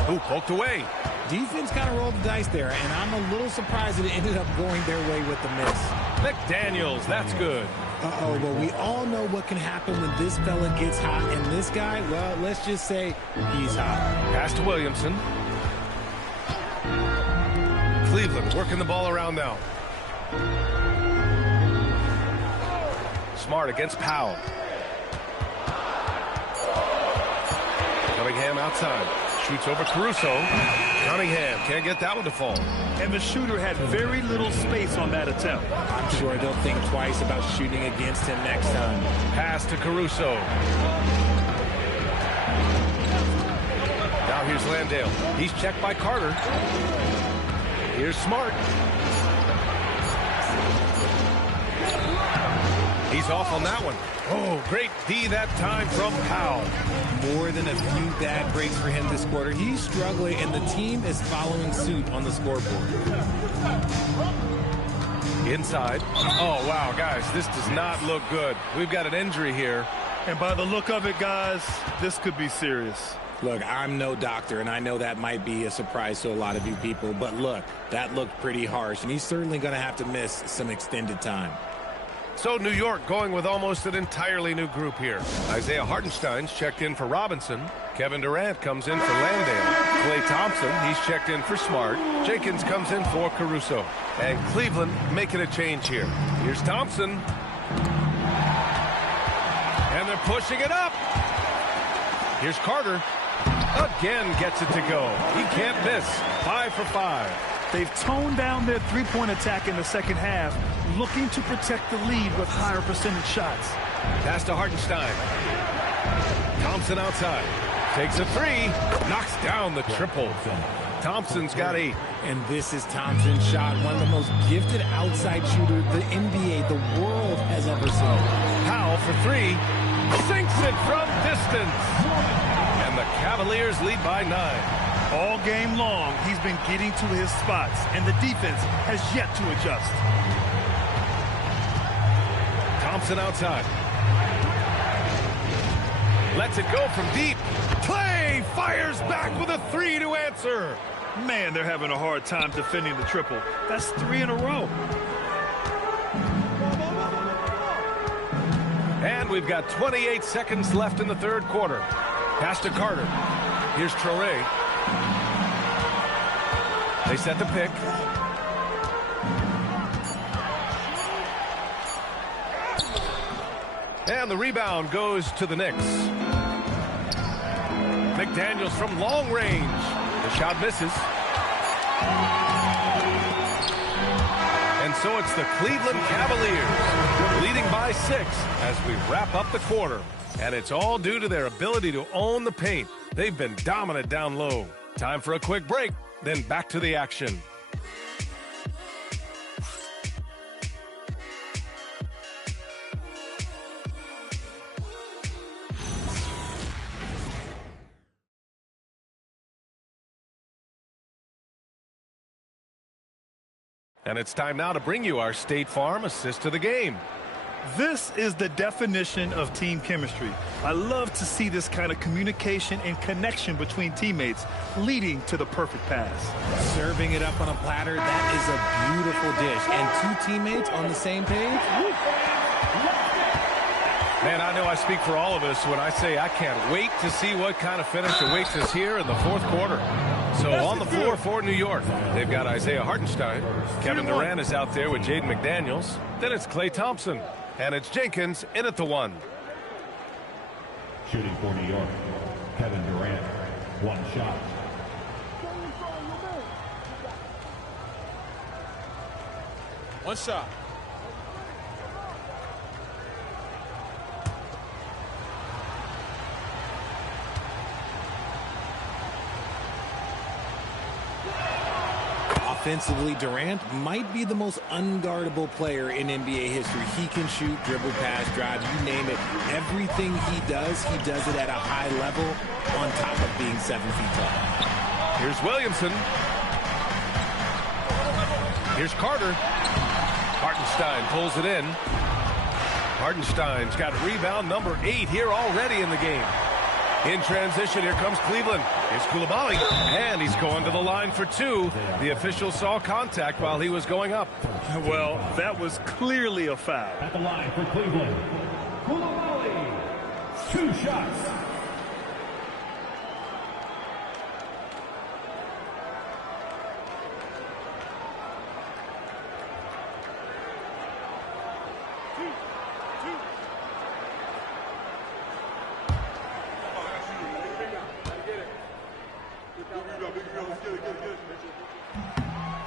Ooh, poked away. Defense kind of rolled the dice there, and I'm a little surprised that it ended up going their way with the miss. McDaniels, that's good. Uh-oh, but we all know what can happen when this fella gets hot, and this guy, well, let's just say he's hot. Pass to Williamson. Cleveland working the ball around now. Smart against Powell. Cunningham outside. Shoots over Caruso. Cunningham can't get that one to fall. And the shooter had very little space on that attempt. I'm sure they'll think twice about shooting against him next time. Pass to Caruso. Now here's Landale. He's checked by Carter. Here's Smart. He's off on that one. Oh, great D that time from Powell. More than a few bad breaks for him this quarter. He's struggling, and the team is following suit on the scoreboard. Inside. Oh, wow, guys, this does not look good. We've got an injury here. And by the look of it, guys, this could be serious. Look, I'm no doctor, and I know that might be a surprise to a lot of you people, but look, that looked pretty harsh, and he's certainly going to have to miss some extended time. So New York going with almost an entirely new group here. Isaiah Hartenstein's checked in for Robinson. Kevin Durant comes in for Landale. Klay Thompson, he's checked in for Smart. Jenkins comes in for Caruso. And Cleveland making a change here. Here's Thompson. And they're pushing it up. Here's Carter. Again gets it to go. He can't miss. 5 for 5. They've toned down their three-point attack in the second half, looking to protect the lead with higher percentage shots. Pass to Hartenstein. Thompson outside. Takes a 3. Knocks down the triple. Thompson's got 8. And this is Thompson's shot, one of the most gifted outside shooters the NBA, the world has ever seen. Powell for 3. Sinks it from distance. And the Cavaliers lead by 9. All game long, he's been getting to his spots, and the defense has yet to adjust. Thompson outside. Lets it go from deep. Klay fires back with a 3 to answer. Man, they're having a hard time defending the triple. That's 3 in a row. And we've got 28 seconds left in the third quarter. Pass to Carter. Here's Traore. They set the pick. And the rebound goes to the Knicks. McDaniels from long range. The shot misses. And so it's the Cleveland Cavaliers leading by 6 as we wrap up the quarter. And it's all due to their ability to own the paint. They've been dominant down low. Time for a quick break, then back to the action. And it's time now to bring you our State Farm assist to the game. This is the definition of team chemistry. I love to see this kind of communication and connection between teammates leading to the perfect pass. Serving it up on a platter, that is a beautiful dish. And 2 teammates on the same page. Man, I know I speak for all of us when I say I can't wait to see what kind of finish awaits us here in the 4th quarter. So on the floor for New York, they've got Isaiah Hartenstein. Kevin Durant is out there with Jaden McDaniels. Then it's Klay Thompson. And it's Jenkins in at the 1. Shooting for New York, Kevin Durant. 1 shot. One shot. Offensively, Durant might be the most unguardable player in NBA history. He can shoot, dribble, pass, drive, you name it. Everything he does it at a high level on top of being 7 feet tall. Here's Williamson. Here's Carter. Hartenstein pulls it in. Hartenstein's got rebound number 8 here already in the game. In transition, here comes Cleveland. Here's Coulibaly, and he's going to the line for 2. The official saw contact while he was going up. Well, that was clearly a foul. At the line for Cleveland, Coulibaly. 2 shots.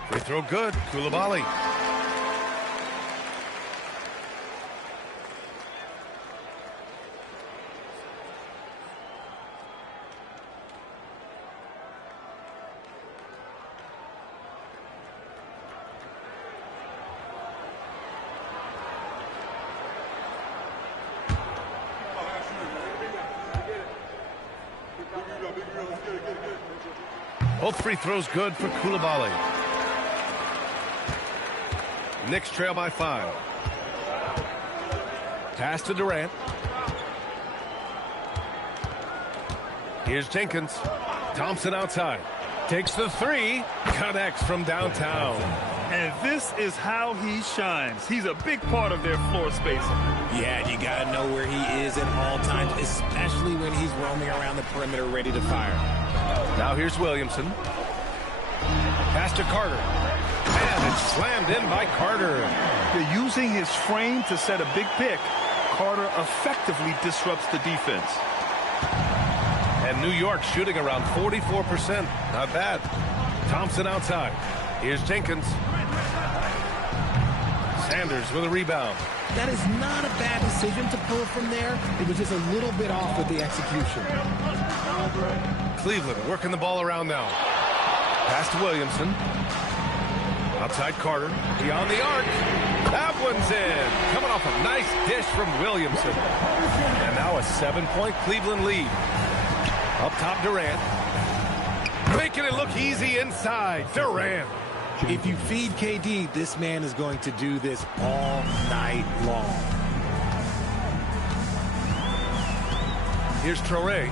Free throw good, Coulibaly. Both free throws good for Coulibaly. Knicks trail by 5. Pass to Durant. Here's Jenkins. Thompson outside. Takes the 3. Connects from downtown. And this is how he shines. He's a big part of their floor spacing. Yeah, you got to know where he is at all times, especially when he's roaming around the perimeter ready to fire. Now here's Williamson. Pass to Carter. And it's slammed in by Carter. They're using his frame to set a big pick. Carter effectively disrupts the defense. And New York shooting around 44%. Not bad. Thompson outside. Here's Jenkins. Sanders with a rebound. That is not a bad decision to pull from there. It was just a little bit off with the execution. Cleveland working the ball around now. Pass to Williamson. Outside Carter. Beyond the arc. That one's in. Coming off a nice dish from Williamson. And now a 7-point Cleveland lead. Up top, Durant. Making it look easy inside. Durant. If you feed KD, this man is going to do this all night long. Here's Traoré.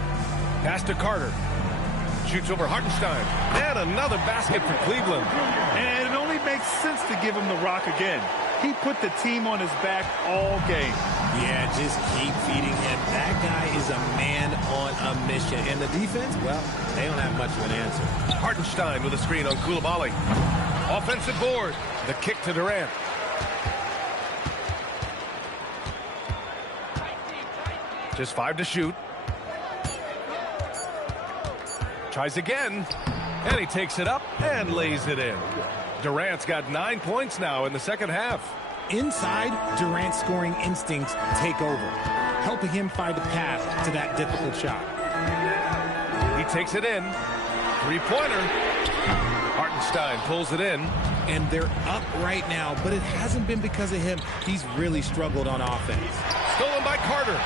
Pass to Carter. Shoots over Hartenstein. And another basket for Cleveland. And it only makes sense to give him the rock again. He put the team on his back all game. Yeah, just keep feeding him. That guy is a man on a mission. And the defense, well, they don't have much of an answer. Hartenstein with a screen on Coulibaly. Offensive board. The kick to Durant. Just 5 to shoot. Tries again, and he takes it up and lays it in. Durant's got 9 points now in the second half. Inside, Durant's scoring instincts take over, helping him find a path to that difficult shot. He takes it in. Three-pointer. Hartenstein pulls it in. And they're up right now, but it hasn't been because of him. He's really struggled on offense. Stolen by Carter.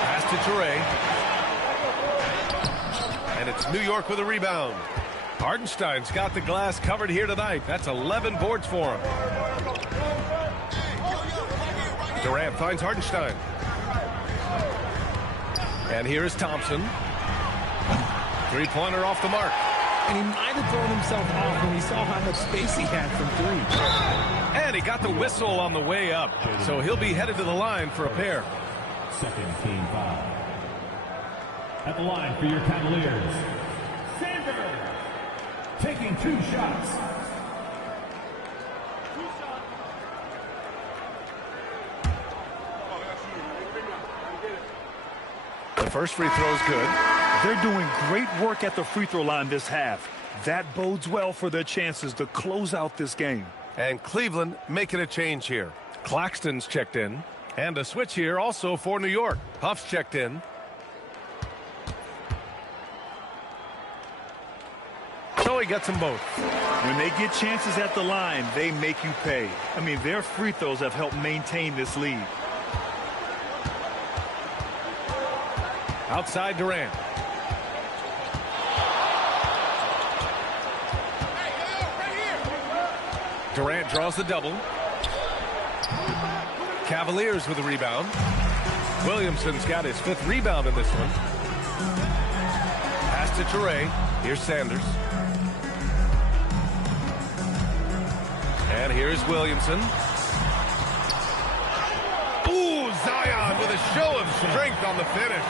Pass to Toure. And it's New York with a rebound. Hartenstein's got the glass covered here tonight. That's 11 boards for him. Durant finds Hartenstein. And here is Thompson. Three-pointer off the mark. And he might have thrown himself off when he saw how much space he had from three. And he got the whistle on the way up. So he'll be headed to the line for a pair. Second team foul. At the line for your Cavaliers, Sanders taking 2 shots. The first free throw is good. They're doing great work at the free throw line this half. That bodes well for their chances to close out this game. And Cleveland making a change here. Claxton's checked in. And a switch here also for New York. Huff's checked in. So he gets them both. When they get chances at the line, they make you pay. I mean, their free throws have helped maintain this lead. Outside Durant. Durant draws the double. Cavaliers with a rebound. Williamson's got his 5th rebound in this one. Pass to Toure. Here's Sanders. And here's Williamson. Ooh, Zion with a show of strength on the finish.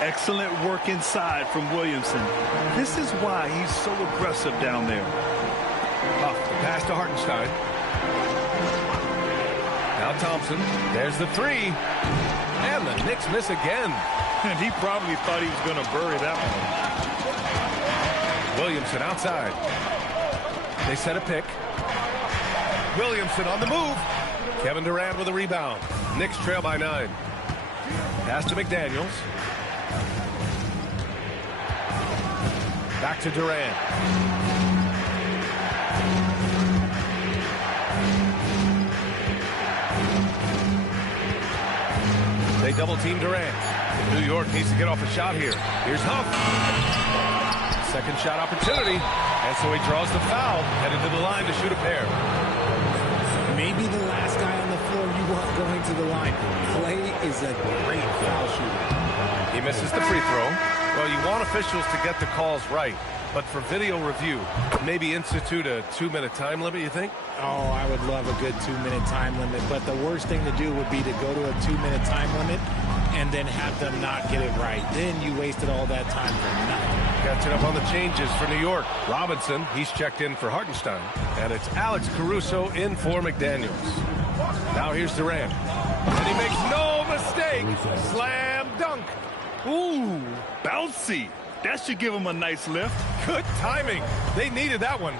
Excellent work inside from Williamson. This is why he's so aggressive down there. Huff, the pass to Hartenstein. Now Thompson. There's the 3. And the Knicks miss again. And he probably thought he was going to bury that one. Williamson outside. They set a pick. Williamson on the move. Kevin Durant with a rebound. Knicks trail by 9. Pass to McDaniels. Back to Durant. They double team Durant. New York needs to get off a shot here. Here's Huff. Second shot opportunity. And so he draws the foul, headed to the line to shoot a pair. Maybe the last guy on the floor you want going to the line. Clay is a great foul shooter. He misses the free throw. Well, you want officials to get the calls right. But for video review, maybe institute a 2-minute time limit, you think? Oh, I would love a good 2-minute time limit. But the worst thing to do would be to go to a 2-minute time limit and then have them not get it right. Then you wasted all that time for nothing. Catching up on the changes for New York. Robinson, he's checked in for Hartenstein. And it's Alex Caruso in for McDaniels. Now here's Durant. And he makes no mistake. Slam dunk. Ooh, bouncy. That should give him a nice lift. Good timing. They needed that one.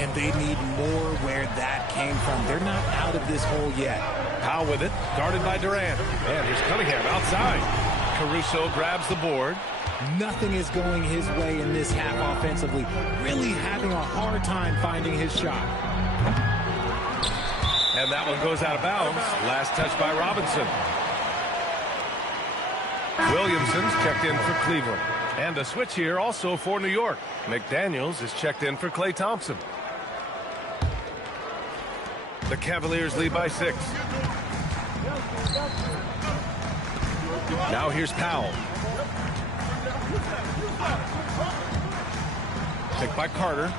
And they need more where that came from. They're not out of this hole yet. Powell with it, guarded by Durant. And here's Cunningham outside. Caruso grabs the board. Nothing is going his way in this half offensively. Really having a hard time finding his shot. And that one goes out of bounds. Last touch by Robinson. Williamson's checked in for Cleveland. And a switch here also for New York. McDaniels is checked in for Klay Thompson. The Cavaliers lead by 6. Now here's Powell. Picked by Carter.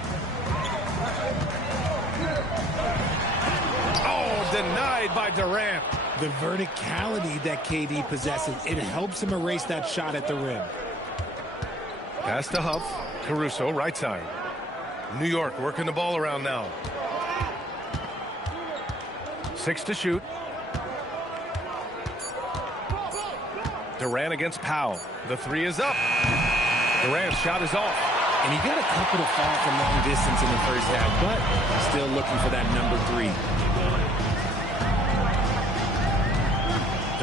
Oh, denied by Durant. The verticality that KD possesses, it helps him erase that shot at the rim. Pass to Huff. Caruso, right side. New York working the ball around now. 6 to shoot. Durant against Powell. The three is up. Durant's shot is off. And he got a couple to fall from long distance in the first half, but still looking for that number 3.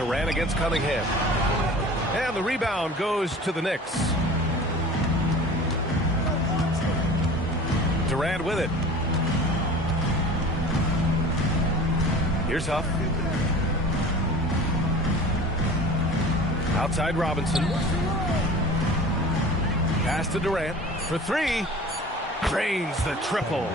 Durant against Cunningham. And the rebound goes to the Knicks. Durant with it. Here's Huff. Outside Robinson. Pass to Durant for 3. Drains the triple.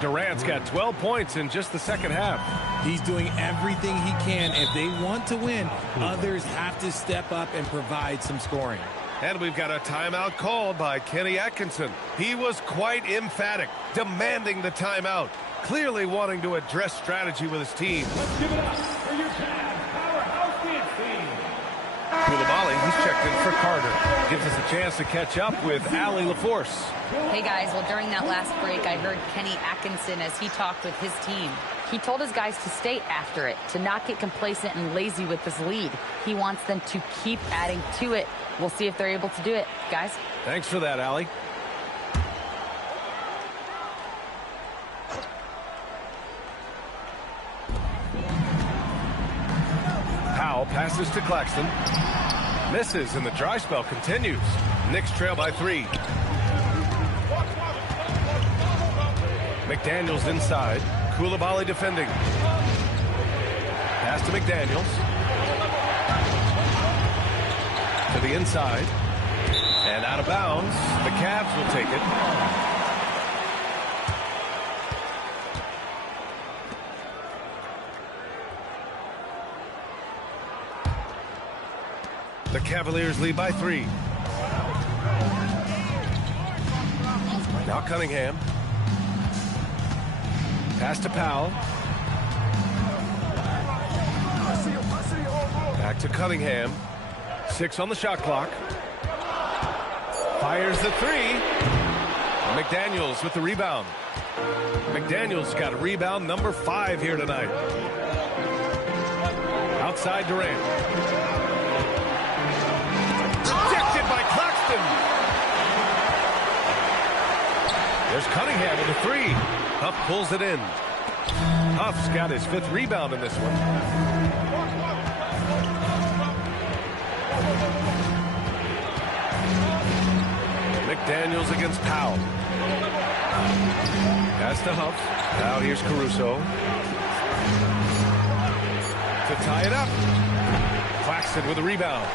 Durant's got 12 points in just the second half. He's doing everything he can. If they want to win, others have to step up and provide some scoring. And we've got a timeout called by Kenny Atkinson. He was quite emphatic, demanding the timeout, clearly wanting to address strategy with his team. Let's give it up for your Cavs powerhouse dance team. Coulibaly, he's checked in for Carter. Gives us a chance to catch up with Allie LaForce. Hey guys, well during that last break I heard Kenny Atkinson as he talked with his team. He told his guys to stay after it, to not get complacent and lazy with this lead. He wants them to keep adding to it. We'll see if they're able to do it. Guys? Thanks for that, Allie. Powell passes to Claxton. Misses, and the dry spell continues. Knicks trail by 3. McDaniels inside. Coulibaly defending. Pass to McDaniels. To the inside. And out of bounds. The Cavs will take it. The Cavaliers lead by 3. Now Cunningham. Pass to Powell. Back to Cunningham. 6 on the shot clock. Fires the 3. McDaniels with the rebound. McDaniels got a rebound number 5 here tonight. Outside Durant. Ejected by Claxton. There's Cunningham with a 3. Huff pulls it in. Huff's got his 5th rebound in this one. McDaniels against Powell. Pass to Huff. Now here's Caruso. To tie it up. Claxton with a rebound.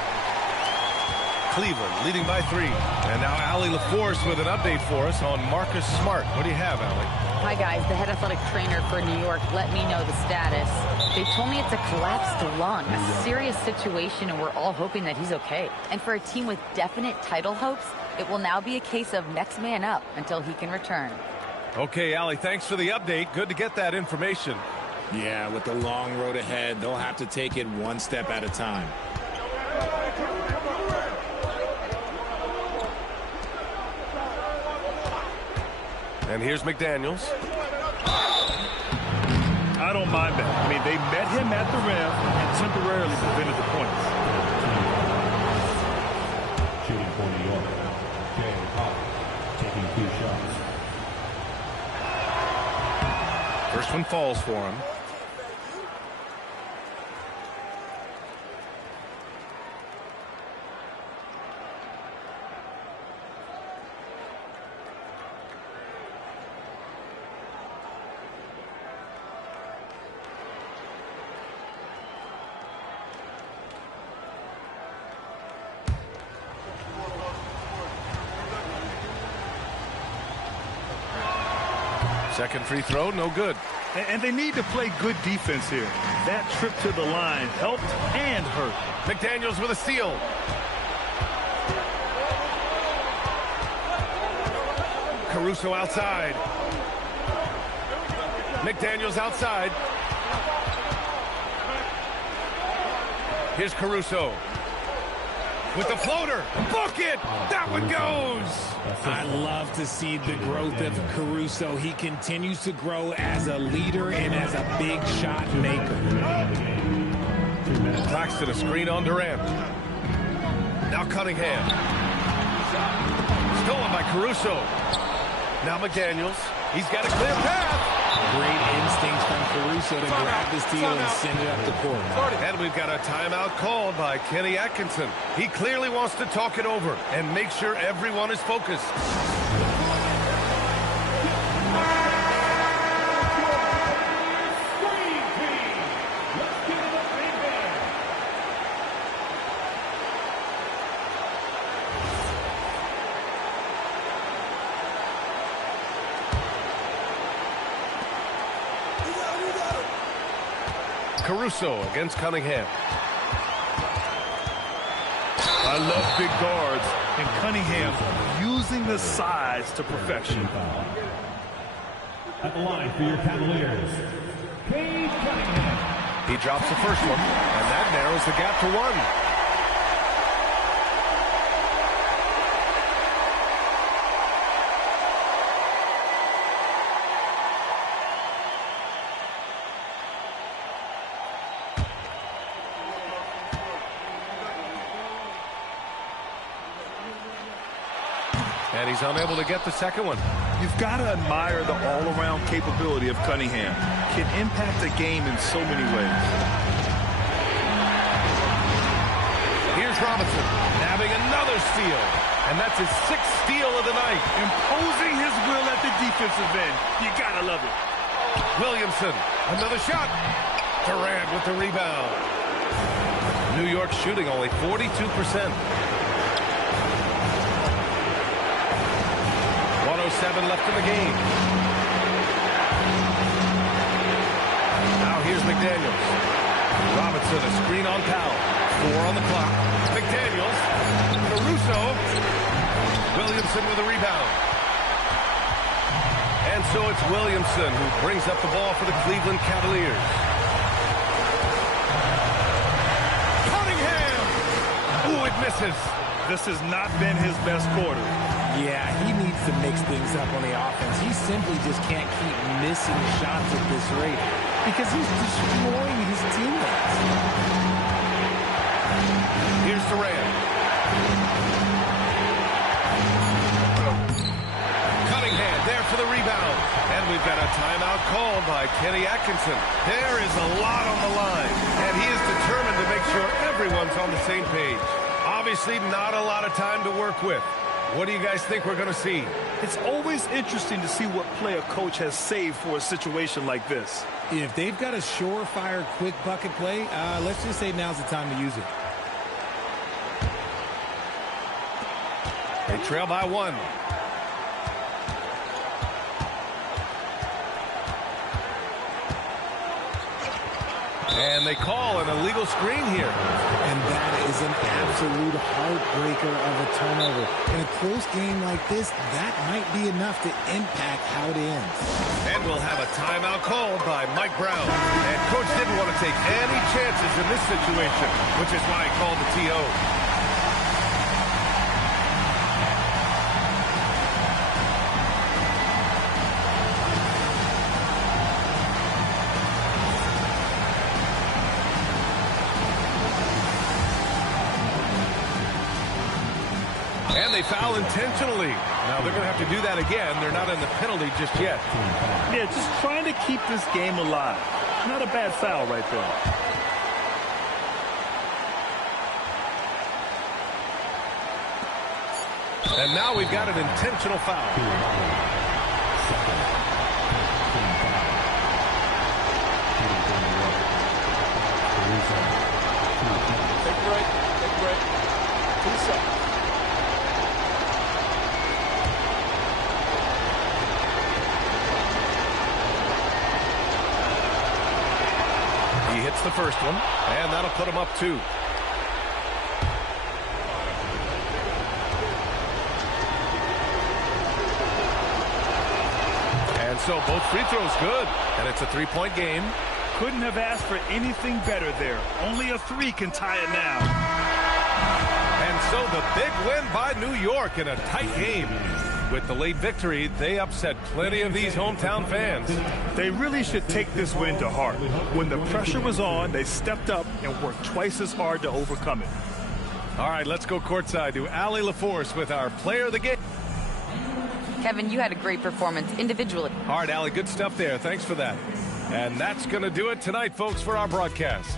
Cleveland leading by 3. And now Allie LaForce with an update for us on Marcus Smart. What do you have, Allie? Hi guys, the head athletic trainer for New York let me know the status. They told me it's a collapsed lung, a serious situation, and we're all hoping that he's okay. And for a team with definite title hopes, it will now be a case of next man up until he can return. Okay, Allie, thanks for the update. Good to get that information. Yeah, with the long road ahead, they'll have to take it one step at a time. And here's McDaniels. I don't mind that. I mean, they met him at the rim and temporarily prevented the points. Shooting for New York, Jay Hawk, taking 2 shots. First one falls for him. Second free throw, no good. And they need to play good defense here. That trip to the line helped and hurt. McDaniels with a steal. Caruso outside. McDaniels outside. Here's Caruso. With the floater. Book it! That one goes! I love to see the growth of Caruso. He continues to grow as a leader and as a big shot maker. Claxton a screen on Durant. Now Cunningham. Stolen by Caruso. Now McDaniels. He's got a clear path. Great instincts from Caruso to grab the steal and send it up the court. And we've got a timeout called by Kenny Atkinson. He clearly wants to talk it over and make sure everyone is focused. Caruso against Cunningham. I love big guards, and Cunningham using the size to perfection. At the line for your Cavaliers, Cade Cunningham. He drops the first one, and that narrows the gap to 1. And he's unable to get the second one. You've got to admire the all-around capability of Cunningham. Can impact the game in so many ways. Here's Robinson having another steal. And that's his 6th steal of the night. Imposing his will at the defensive end. You got to love it. Williamson, another shot. Durant with the rebound. New York shooting only 42%. 1:07 left in the game. Now here's McDaniels. Robinson, a screen on Powell. 4 on the clock. McDaniels. Caruso. Williamson with a rebound. And so it's Williamson who brings up the ball for the Cleveland Cavaliers. Cunningham! Ooh, it misses. This has not been his best quarter. Yeah, he needs to mix things up on the offense. He simply just can't keep missing shots at this rate because he's destroying his teammates. Here's Durant. Cunningham there for the rebound. And we've got a timeout called by Kenny Atkinson. There is a lot on the line, and he is determined to make sure everyone's on the same page. Obviously, not a lot of time to work with. What do you guys think we're going to see? It's always interesting to see what play a coach has saved for a situation like this. If they've got a surefire, quick bucket play, let's just say now's the time to use it. They trail by 1. And they call an illegal screen here. And that is an absolute heartbreaker of a turnover. In a close game like this, that might be enough to impact how it ends. And we'll have a timeout called by Mike Brown. And Coach didn't want to take any chances in this situation, which is why he called the TO. And they foul intentionally. Now they're going to have to do that again. They're not in the penalty just yet. Yeah, just trying to keep this game alive. Not a bad foul right there. And now we've got an intentional foul. Take a break. Take a break. 2 seconds. He hits the first one, and that'll put him up 2. And so both free throws good, and it's a 3-point game. Couldn't have asked for anything better there. Only a 3 can tie it now. And so the big win by New York in a tight game. With the late victory, they upset plenty of these hometown fans. They really should take this win to heart. When the pressure was on, they stepped up and worked twice as hard to overcome it. All right, let's go courtside to Allie LaForce with our player of the game. Kevin, you had a great performance individually. All right, Allie, good stuff there. Thanks for that. And that's going to do it tonight, folks, for our broadcast.